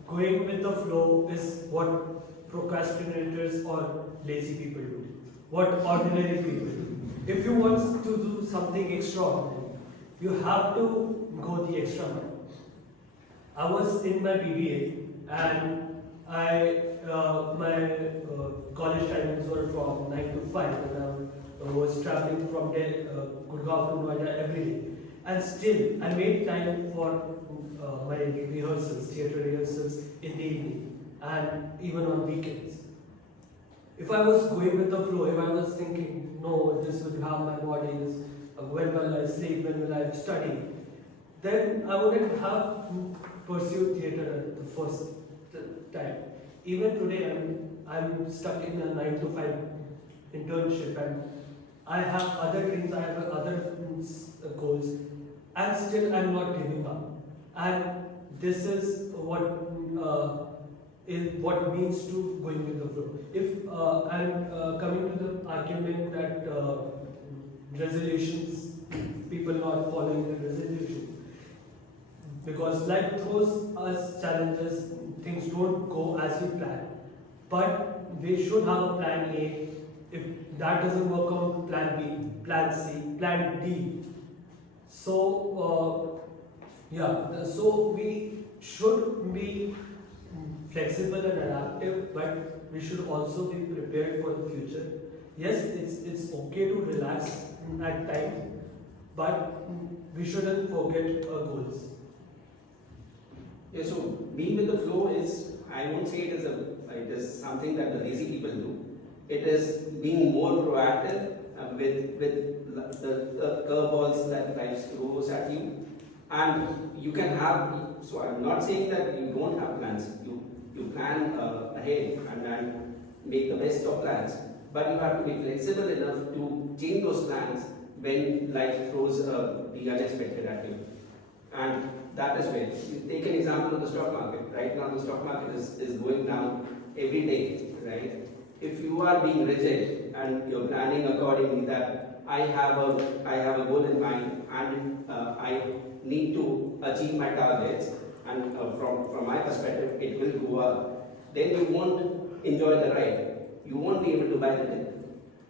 going with the flow is what procrastinators or lazy people do, what ordinary people do. If you want to do something extraordinary, you have to go the extra mile. I was in my BBA and my college timings were from 9 to 5 and I was traveling from Gurgaon to Noida every day. And still, I made time for my rehearsals, theatre rehearsals in the evening and even on weekends. If I was going with the flow, if I was thinking, no, this would harm my body, when will I sleep, when will I study, then I wouldn't have pursued theatre at the first time. Even today, I'm stuck in a 9 to 5 internship and I have other dreams, I have other goals, and still I'm not giving up. And this is what means to going with the flow. If I'm coming to the argument that resolutions, people not following the resolution, because life throws us challenges, things don't go as you plan, but we should have a plan A. If that doesn't work out, plan B, plan C, plan D. So so we should be flexible and adaptive, but we should also be prepared for the future. Yes, it's okay to relax at times, but we shouldn't forget our goals. Yeah, so being with the flow is, I won't say it is something that the lazy people do. It is being more proactive with the curveballs that life throws at you. And you can have, so I'm not saying that you don't have plans. You plan ahead and make the best of plans. But you have to be flexible enough to change those plans when life throws the unexpected at you. And that is where, you take an example of the stock market. Right now the stock market is going down every day, right? If you are being rigid and you're planning accordingly that I have a goal in mind and need to achieve my targets, and from my perspective, it will go up, then you won't enjoy the ride. You won't be able to buy the ticket.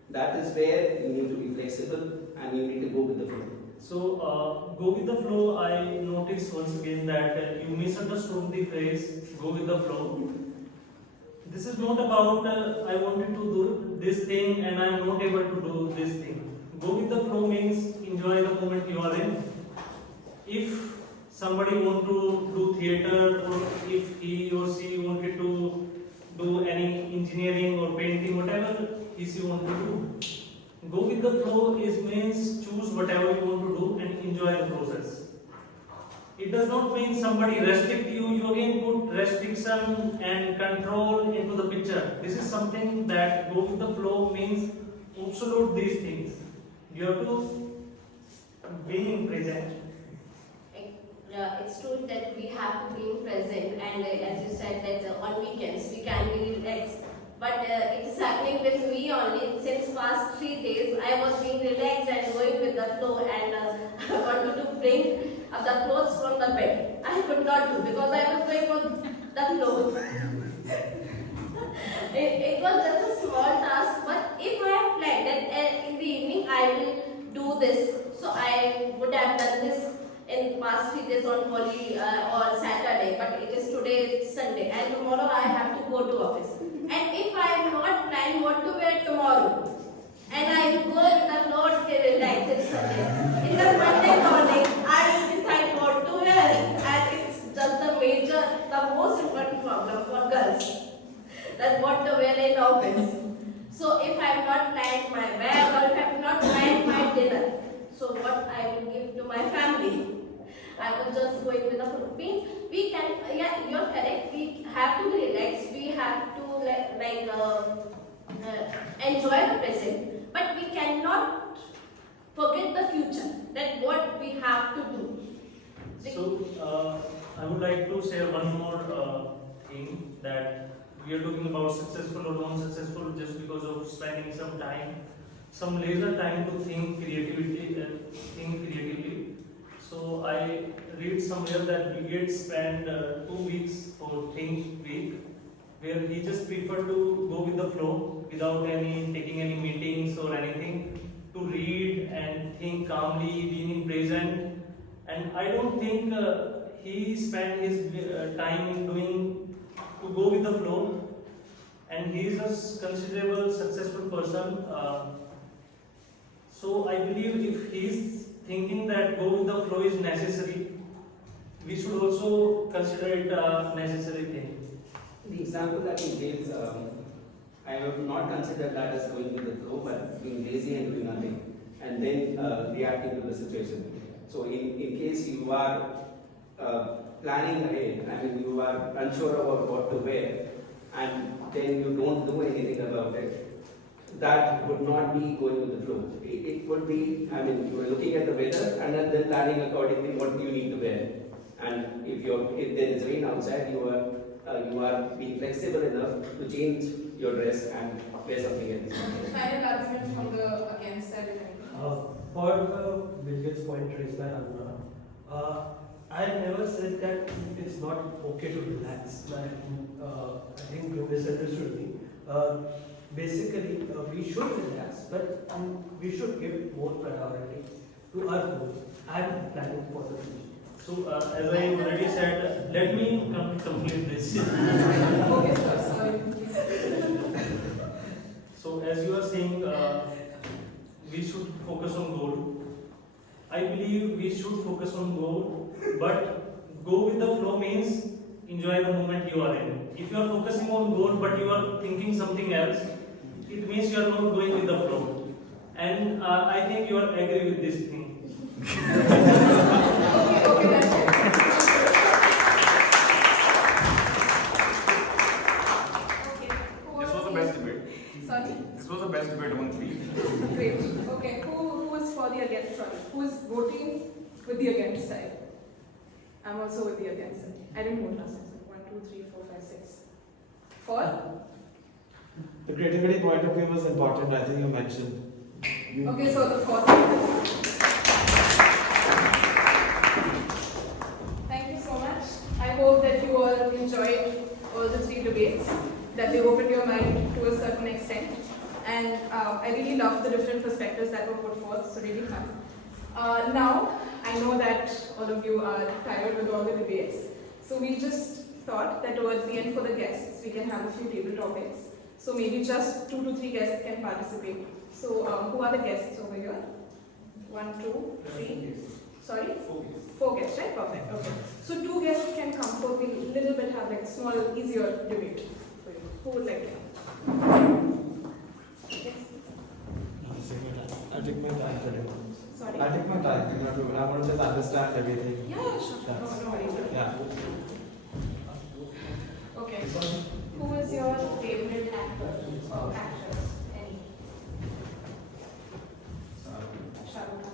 That is where you need to be flexible and you need to go with the flow. So, go with the flow, I noticed once again that you misunderstood the phrase go with the flow. This is not about I wanted to do this thing and I am not able to do this thing. Go with the flow means enjoy the moment you are in. If somebody want to do theatre, or if he or she wanted to do any engineering or painting, whatever he or she want to do, go with the flow means choose whatever you want to do and enjoy the process. It does not mean somebody restrict you. You again put restriction and control into the picture. This is something that go with the flow means absolute these things. You have to be in present. It's true that we have to be present, and as you said that on weekends we can be relaxed. But it's happening with me only. Since past 3 days, I was being relaxed and going with the flow, and I wanted to bring the clothes from the bed. I could not do because I was going on the flow. it was just a small task, but if I have planned that in the evening I will do this, so I would have done this in past 3 days on Holy or Saturday, but it is today, it's Sunday, and tomorrow I have to go to office. And if I have not planned what to wear tomorrow, and I will go with the flow to relax it Sunday, in the Monday morning I will decide what to wear, and it's just the most important problem for girls, that what to wear in office. So if I have not planned my bag, or if I have not planned my dinner, so what I will give to my family? I was just going with the flow. We can, yeah, you're correct. We have to be relaxed. We have to enjoy the present, but we cannot forget the future. That what we have to do. So, I would like to share one more thing, that we are talking about successful or non-successful just because of spending some time, some leisure time to think creatively. So I read somewhere that Bill Gates spent 2 weeks for Think Week, where he just preferred to go with the flow without taking any meetings or anything, to read and think calmly, being in present. And I don't think he spent his time to go with the flow. And he is a considerable successful person. So I believe if he is thinking that go with the flow is necessary, we should also consider it a necessary thing. The example that he gives, I would not consider that as going with the flow, but being lazy and doing nothing, and then reacting to the situation. So in case you are planning ahead, I mean you are unsure about what to wear, and then you don't do anything about it, that would not be going with the flow. It would be, I mean, you are looking at the weather and then planning accordingly what you need to wear. And if there is rain outside, you are being flexible enough to change your dress and wear something else. Final argument from the against side. For Bill Gates' point raised by Aparna, I never said that it's not okay to relax. I think you misunderstood me. Basically, we should relax, but we should give more priority to our goals and planning for the future. So, as I already said, let me complete this. Okay, sir, sorry. So, as you are saying, we should focus on goal. I believe we should focus on goal, but go with the flow means enjoy the moment you are in. If you are focusing on goal but you are thinking something else, it means you are not going with the flow. And I think you are agree with this thing. Okay, that's it. This was the best debate. Sorry? This was the best debate among three. Great. Okay, who is for the against side? Who is voting with the against side? I'm also with the against side. I didn't vote last time. 1, 2, 3, 4, 5, 6. For? The creativity point of view was important, I think you mentioned. Okay, so the for side. the debates, that they opened your mind to a certain extent. And I really loved the different perspectives that were put forth, so really fun. Now, I know that all of you are tired with all the debates, so we just thought that towards the end for the guests, we can have a few table topics. So maybe just 2 to 3 guests can participate. So who are the guests over here? 1, 2, 3. Sorry? 4 guests, right? Perfect. Okay. So 2 guests can come forth. We'll a little bit have like a small, easier debate for you. Who would like to come? Yes. I'll take my time today. Sorry? I'll take my time. I want to just understand everything. Yeah, sure. No worries. Yeah. Okay. Who is your favorite actor or actress? Any? Shah Rukh Khan.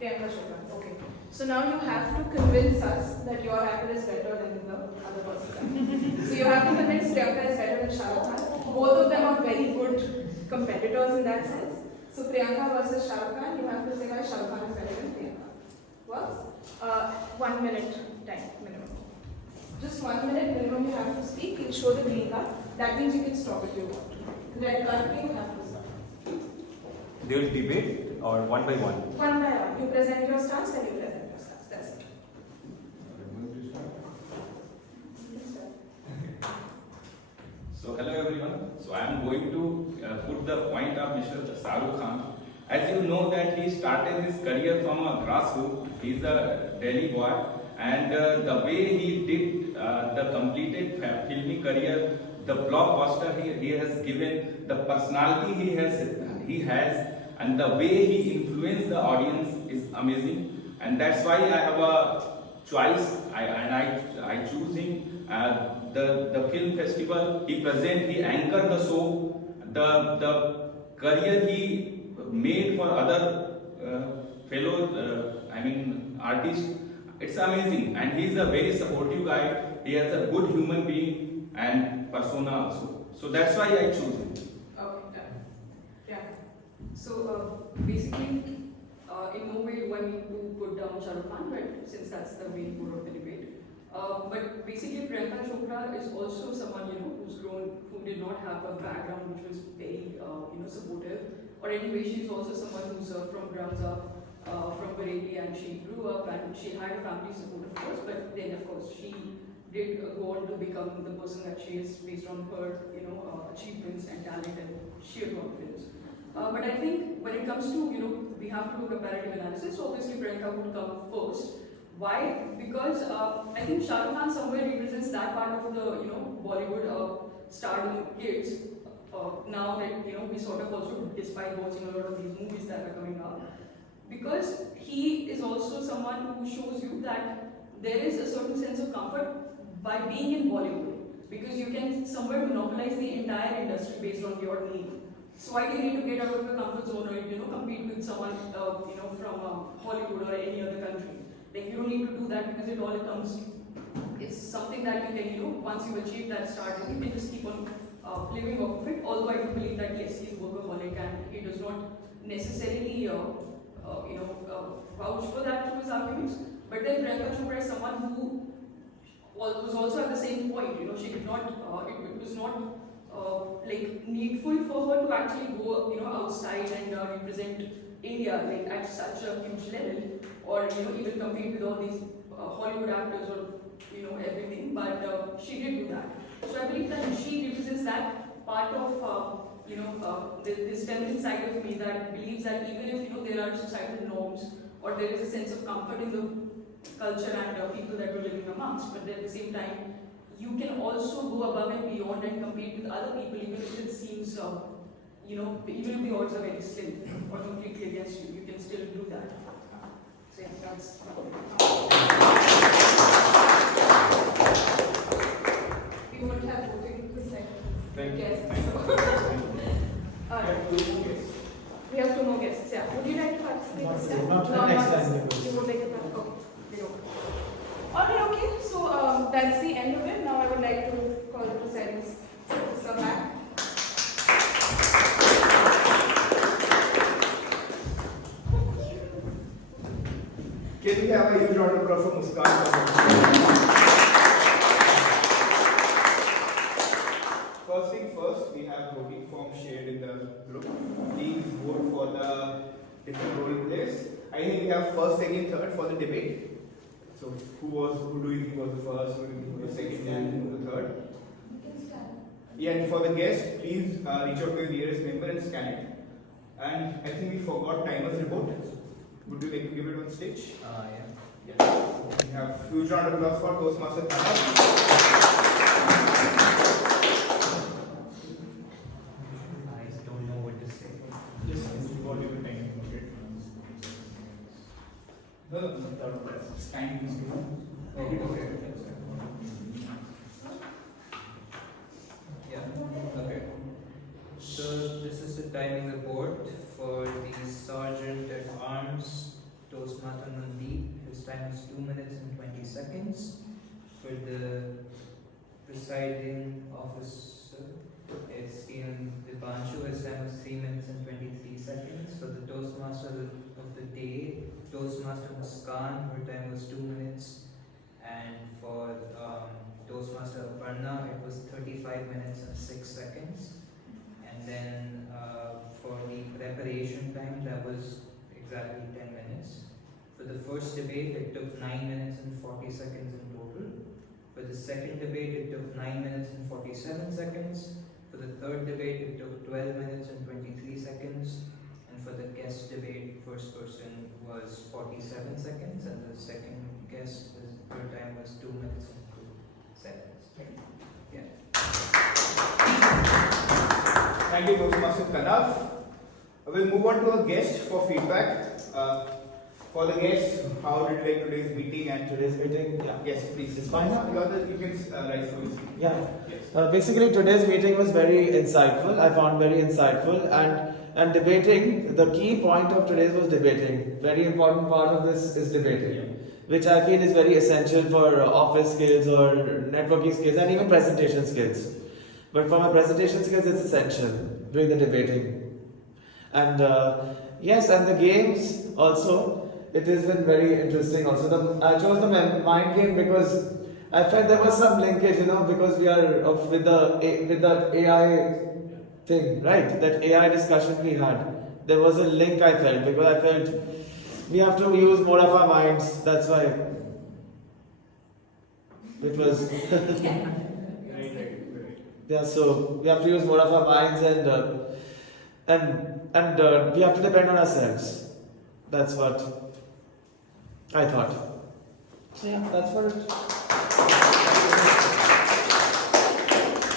Priyanka Chopra. Okay. So now you have to convince us that your actor is better than the other person. So you have to convince Priyanka is better than Shah Rukh Khan. Both of them are very good competitors in that sense. So Priyanka versus Shah Rukh Khan, you have to say why Shah Rukh Khan is better than Priyanka. Works? 1 minute time minimum. Just 1 minute minimum you have to speak. You'll show the green card. That means you can stop if you want. Red card, you have to stop. They will debate or one by one? One by one. You present your stance, then you present your stance. That's it. So hello everyone. So I am going to put the point of Mr. Shah Rukh Khan. As you know that he started his career from a grassroots. He's a Delhi boy, and the way he did the completed filmy career, the blockbuster he has given, the personality he has, and the way he influenced the audience is amazing. And that's why I have a choice. I choose him. The film festival he anchored the show. The career he made for other fellow artists, it's amazing. And he's a very supportive guy. He has a good human being and persona also. So that's why I choose him. Okay, done. Yeah. So basically, in no way do I need to put down Shah Rukh Khan, but since that's the main core of the debate. But basically, Priyanka Chopra is also someone who's grown, who did not have a background which was very supportive. Or anyway, she's also someone who's from grounds up, from Bareilly, and she grew up and she had a family support, of course. But then, of course, she did go on to become the person that she is based on her, achievements and talent and sheer confidence. But I think when it comes to, we have to do comparative analysis. So obviously, Priyanka would come first. Why? Because I think Shah Rukh Khan somewhere represents that part of the, Bollywood stardom kids. Now that we sort of also despite watching a lot of these movies that are coming out, because he is also someone who shows you that there is a certain sense of comfort by being in Bollywood, because you can somewhere monopolize the entire industry based on your name. So why do you need to get out of your comfort zone or compete with someone from Hollywood or any other country? Like, you don't need to do that, because it all comes. It's something that you can once you achieve that stardom, you can just keep on living off of it. Although I do believe that yes, he's workaholic and he does not necessarily vouch for that through his arguments. But then Priyanka Chopra is someone who was also at the same point. She did not. It was not like needful for her to actually go outside and represent India like at such a huge level, or even compete with all these Hollywood actors or everything. But she did do that. So I believe that she represents that part of this feminine side of me that believes that even if there are societal norms or there is a sense of comfort in the culture and people that we're living amongst, but at the same time you can also go above and beyond and compete with other people, even if it seems even if the odds are very slim or completely against you, you can still do that. So yeah, that's We won't have voting this time. Thank you. Guests. We have 2 more guests. Yeah. Would you like to participate this time? Not next time. You would like to participate? Okay. We don't. Alright, okay. So that's the end of it. Now I would like to call the presiding officer back. Can we have a huge round of applause for Muskan? first thing first, we have voting form shared in the group. Please vote for the different role plays. I think we have first, second, third for the debate. So who do you think was the first, who do you think was the second, and who the third? Yeah, and for the guest, please reach out to your nearest member and scan it. And I think we forgot timer's report. Would you like to give it on stage? Yeah. We have huge round of applause for Toastmaster Tanav. I don't know what to say. Yes, what you were thinking about it. Yeah. Okay. So this is the timing report for the Sergeant at Arms, Toastmaster Mandeep. His time is 2 minutes and 20 seconds. For the presiding officer, it's Ian Dipanshu. His time is 3 minutes and 23 seconds. For the Toastmaster of the day, Toastmaster Muskan, her time was 2 minutes. And for Toastmaster Aparna, it was 35 minutes and 6 seconds. And then for the preparation time, that was exactly 10 minutes. For the first debate, it took 9 minutes and 40 seconds in total. For the second debate, it took 9 minutes and 47 seconds. For the third debate, it took 12 minutes and 23 seconds. And for the guest debate, first person was 47 seconds, and the second guest, her time was 2 minutes and 2 seconds. Yeah. Thank you, Toastmaster Tanav. We'll move on to a guest for feedback. For the guest, how did you like today's meeting and Today's meeting, yeah. Yes, please. It's fine now? You can rise for your seat. Yeah. Yes. Basically, today's meeting was very insightful. I found very insightful, and debating. The key point of today's was debating. Very important part of this is debating, which I feel is very essential for office skills or networking skills and even presentation skills. But for my presentation skills, it's essential doing the debating. And yes, and the games also. It has been very interesting. Also, I chose the mind game because I felt there was some linkage, because we are with the AI thing, right? That AI discussion we had. There was a link I felt because I felt we have to use more of our minds. That's why it was. Yeah, so we have to use more of our minds and we have to depend on ourselves. That's what I thought. So yeah, that's what it.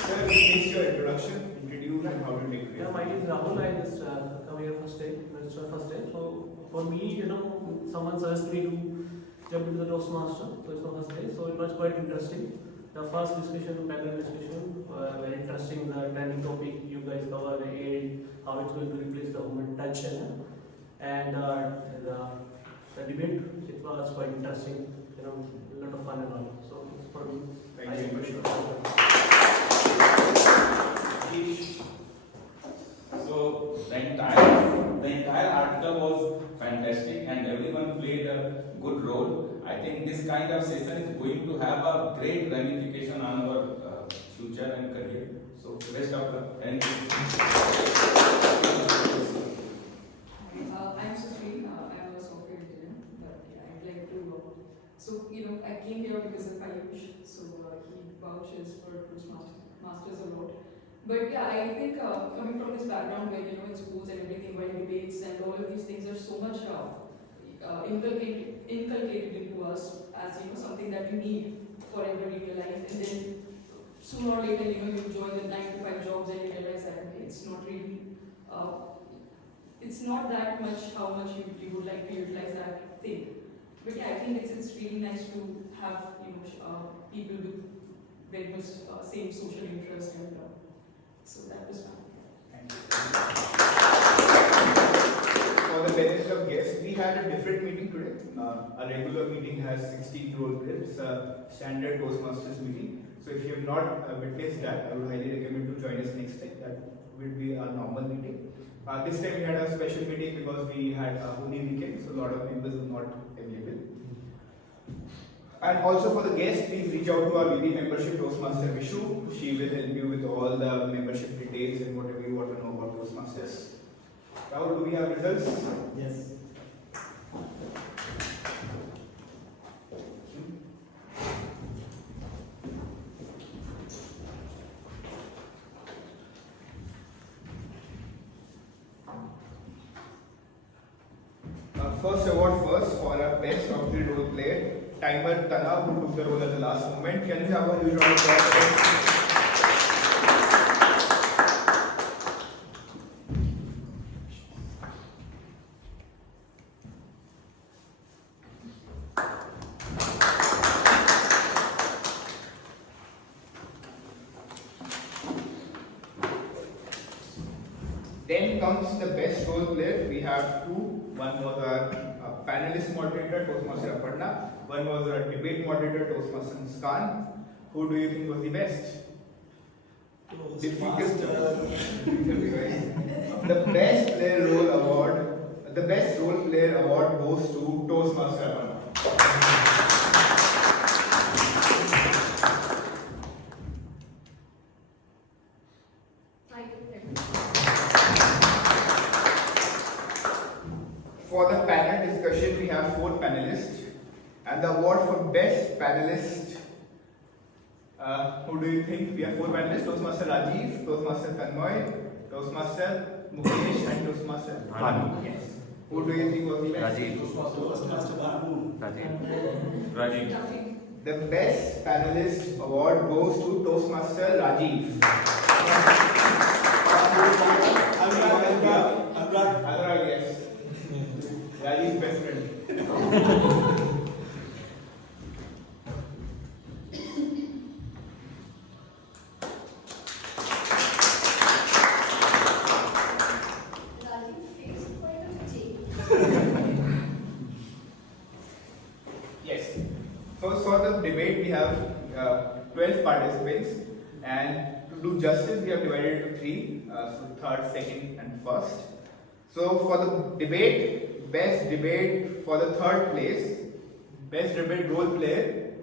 Sir, please your introduction, introduce and how to take it. Yeah, my name is Rahul. I just come here first day, register first day. So for me, someone suggested me to jump into the Toastmaster. So it's my first day. So it was quite interesting. The first discussion, panel discussion, very interesting. The trending topic you guys cover and how it's going to replace the human touch, and the debate. It was quite interesting. A lot of fun and all. So for me, thank you. So the entire article was fantastic and everyone played a good role. I think this kind of session is going to have a great ramification on our future and career. So best of luck. Thank you. I'm Sushri. I'm a software engineer. But yeah, I'd like to. So I came here because of Ayush. So he vouches for Toastmasters a lot. But yeah, I think coming from this background where in schools and everything, where debates and all of these things are so much inculcated into us as something that you need for everyday life, and then sooner or later you join the 9-to-5 jobs and you realize that it's not really it's not that much how much you would like to utilize that thing. But yeah, I think it's really nice to have people with very much same social interest, and so that was fun. Thank you. For the benefit of guests, we had a different meeting today. Our regular meeting has 16 role plays. It's a standard Toastmasters meeting. So if you have not witnessed that, I would highly recommend to join us next time. That will be our normal meeting. This time we had a special meeting because we had a Holi weekend, so a lot of members were not available. And also for the guests, please reach out to our VP membership Toastmaster Vishu. She will help you with all the Toastmasters. Rahul, do we have results? Yes. First award first for our best auxiliary role player, timer Tanav, who took the role at the last moment. Can we have a huge round of applause? Then comes the best role player. We have two. One was our panelist moderator, Toastmaster Aparna. One was our debate moderator, Toastmaster Muskan. Who do you think was the best? Difficult. The best player role award, the best role player award goes to Toastmaster Aparna. For the panel discussion, we have 4 panelists, and the award for best panelist. Who do you think? We have 4 panelists: Toastmaster Rajiv, Toastmaster Tanmoy, Toastmaster Mukesh, and Toastmaster Bhanu. Yes. Who do you think was the best? Toastmaster Bhanu. Rajiv. The best panelist award goes to Toastmaster Rajiv. Anurag, yes. Rajiv's best friend. Yes. First for the debate, we have 12 participants, and to do justice, we have divided it into 3, so third, second, and first. So for the debate, best debate for the third place, best debate role player,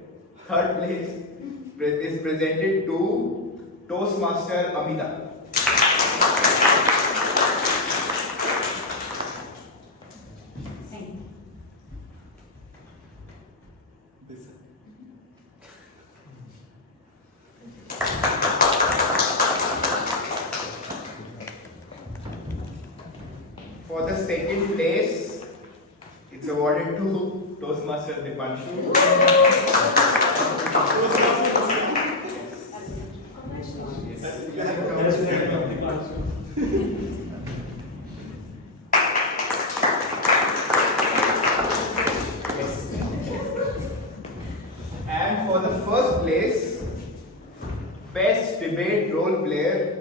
third place is presented to Toastmaster Amita. For the second place, it's awarded to Toastmaster Dipanshu. And for the first place, best debate role player,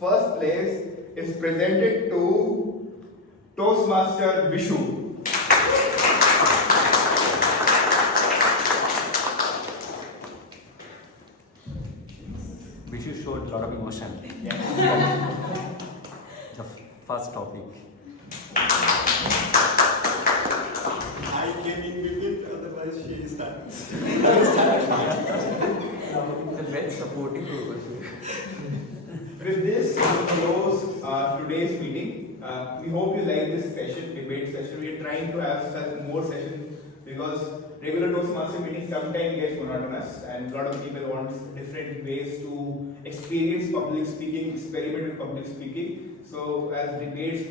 first place is presented to Toastmaster Vishu. Vishu showed a lot of emotion. The first topic. I came in between, otherwise she started. Very supportive. With this, we close today's meeting. We hope you like this session, debate session. We are trying to have such more sessions because regular Toastmaster meetings sometimes get monotonous, and a lot of people want different ways to experience public speaking, experiment with public speaking. So as debates,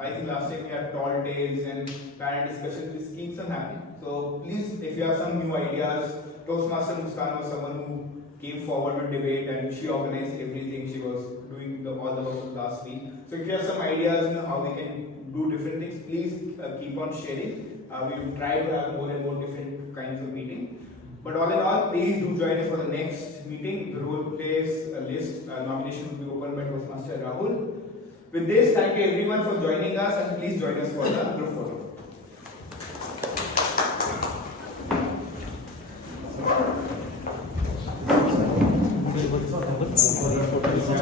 I think last time we had tall tales and panel discussion. Please keep some happening. So please, if you have some new ideas, Toastmaster Muskan was someone who came forward with debate, and she organized everything. She was doing all the work last week. So if you have some ideas, how we can do different things, please keep on sharing. We will try to have more and more different kinds of meeting. But all in all, please do join us for the next meeting. The role plays list nomination will be opened by Toastmaster Rahul. With this, thank you everyone for joining us, and please join us for the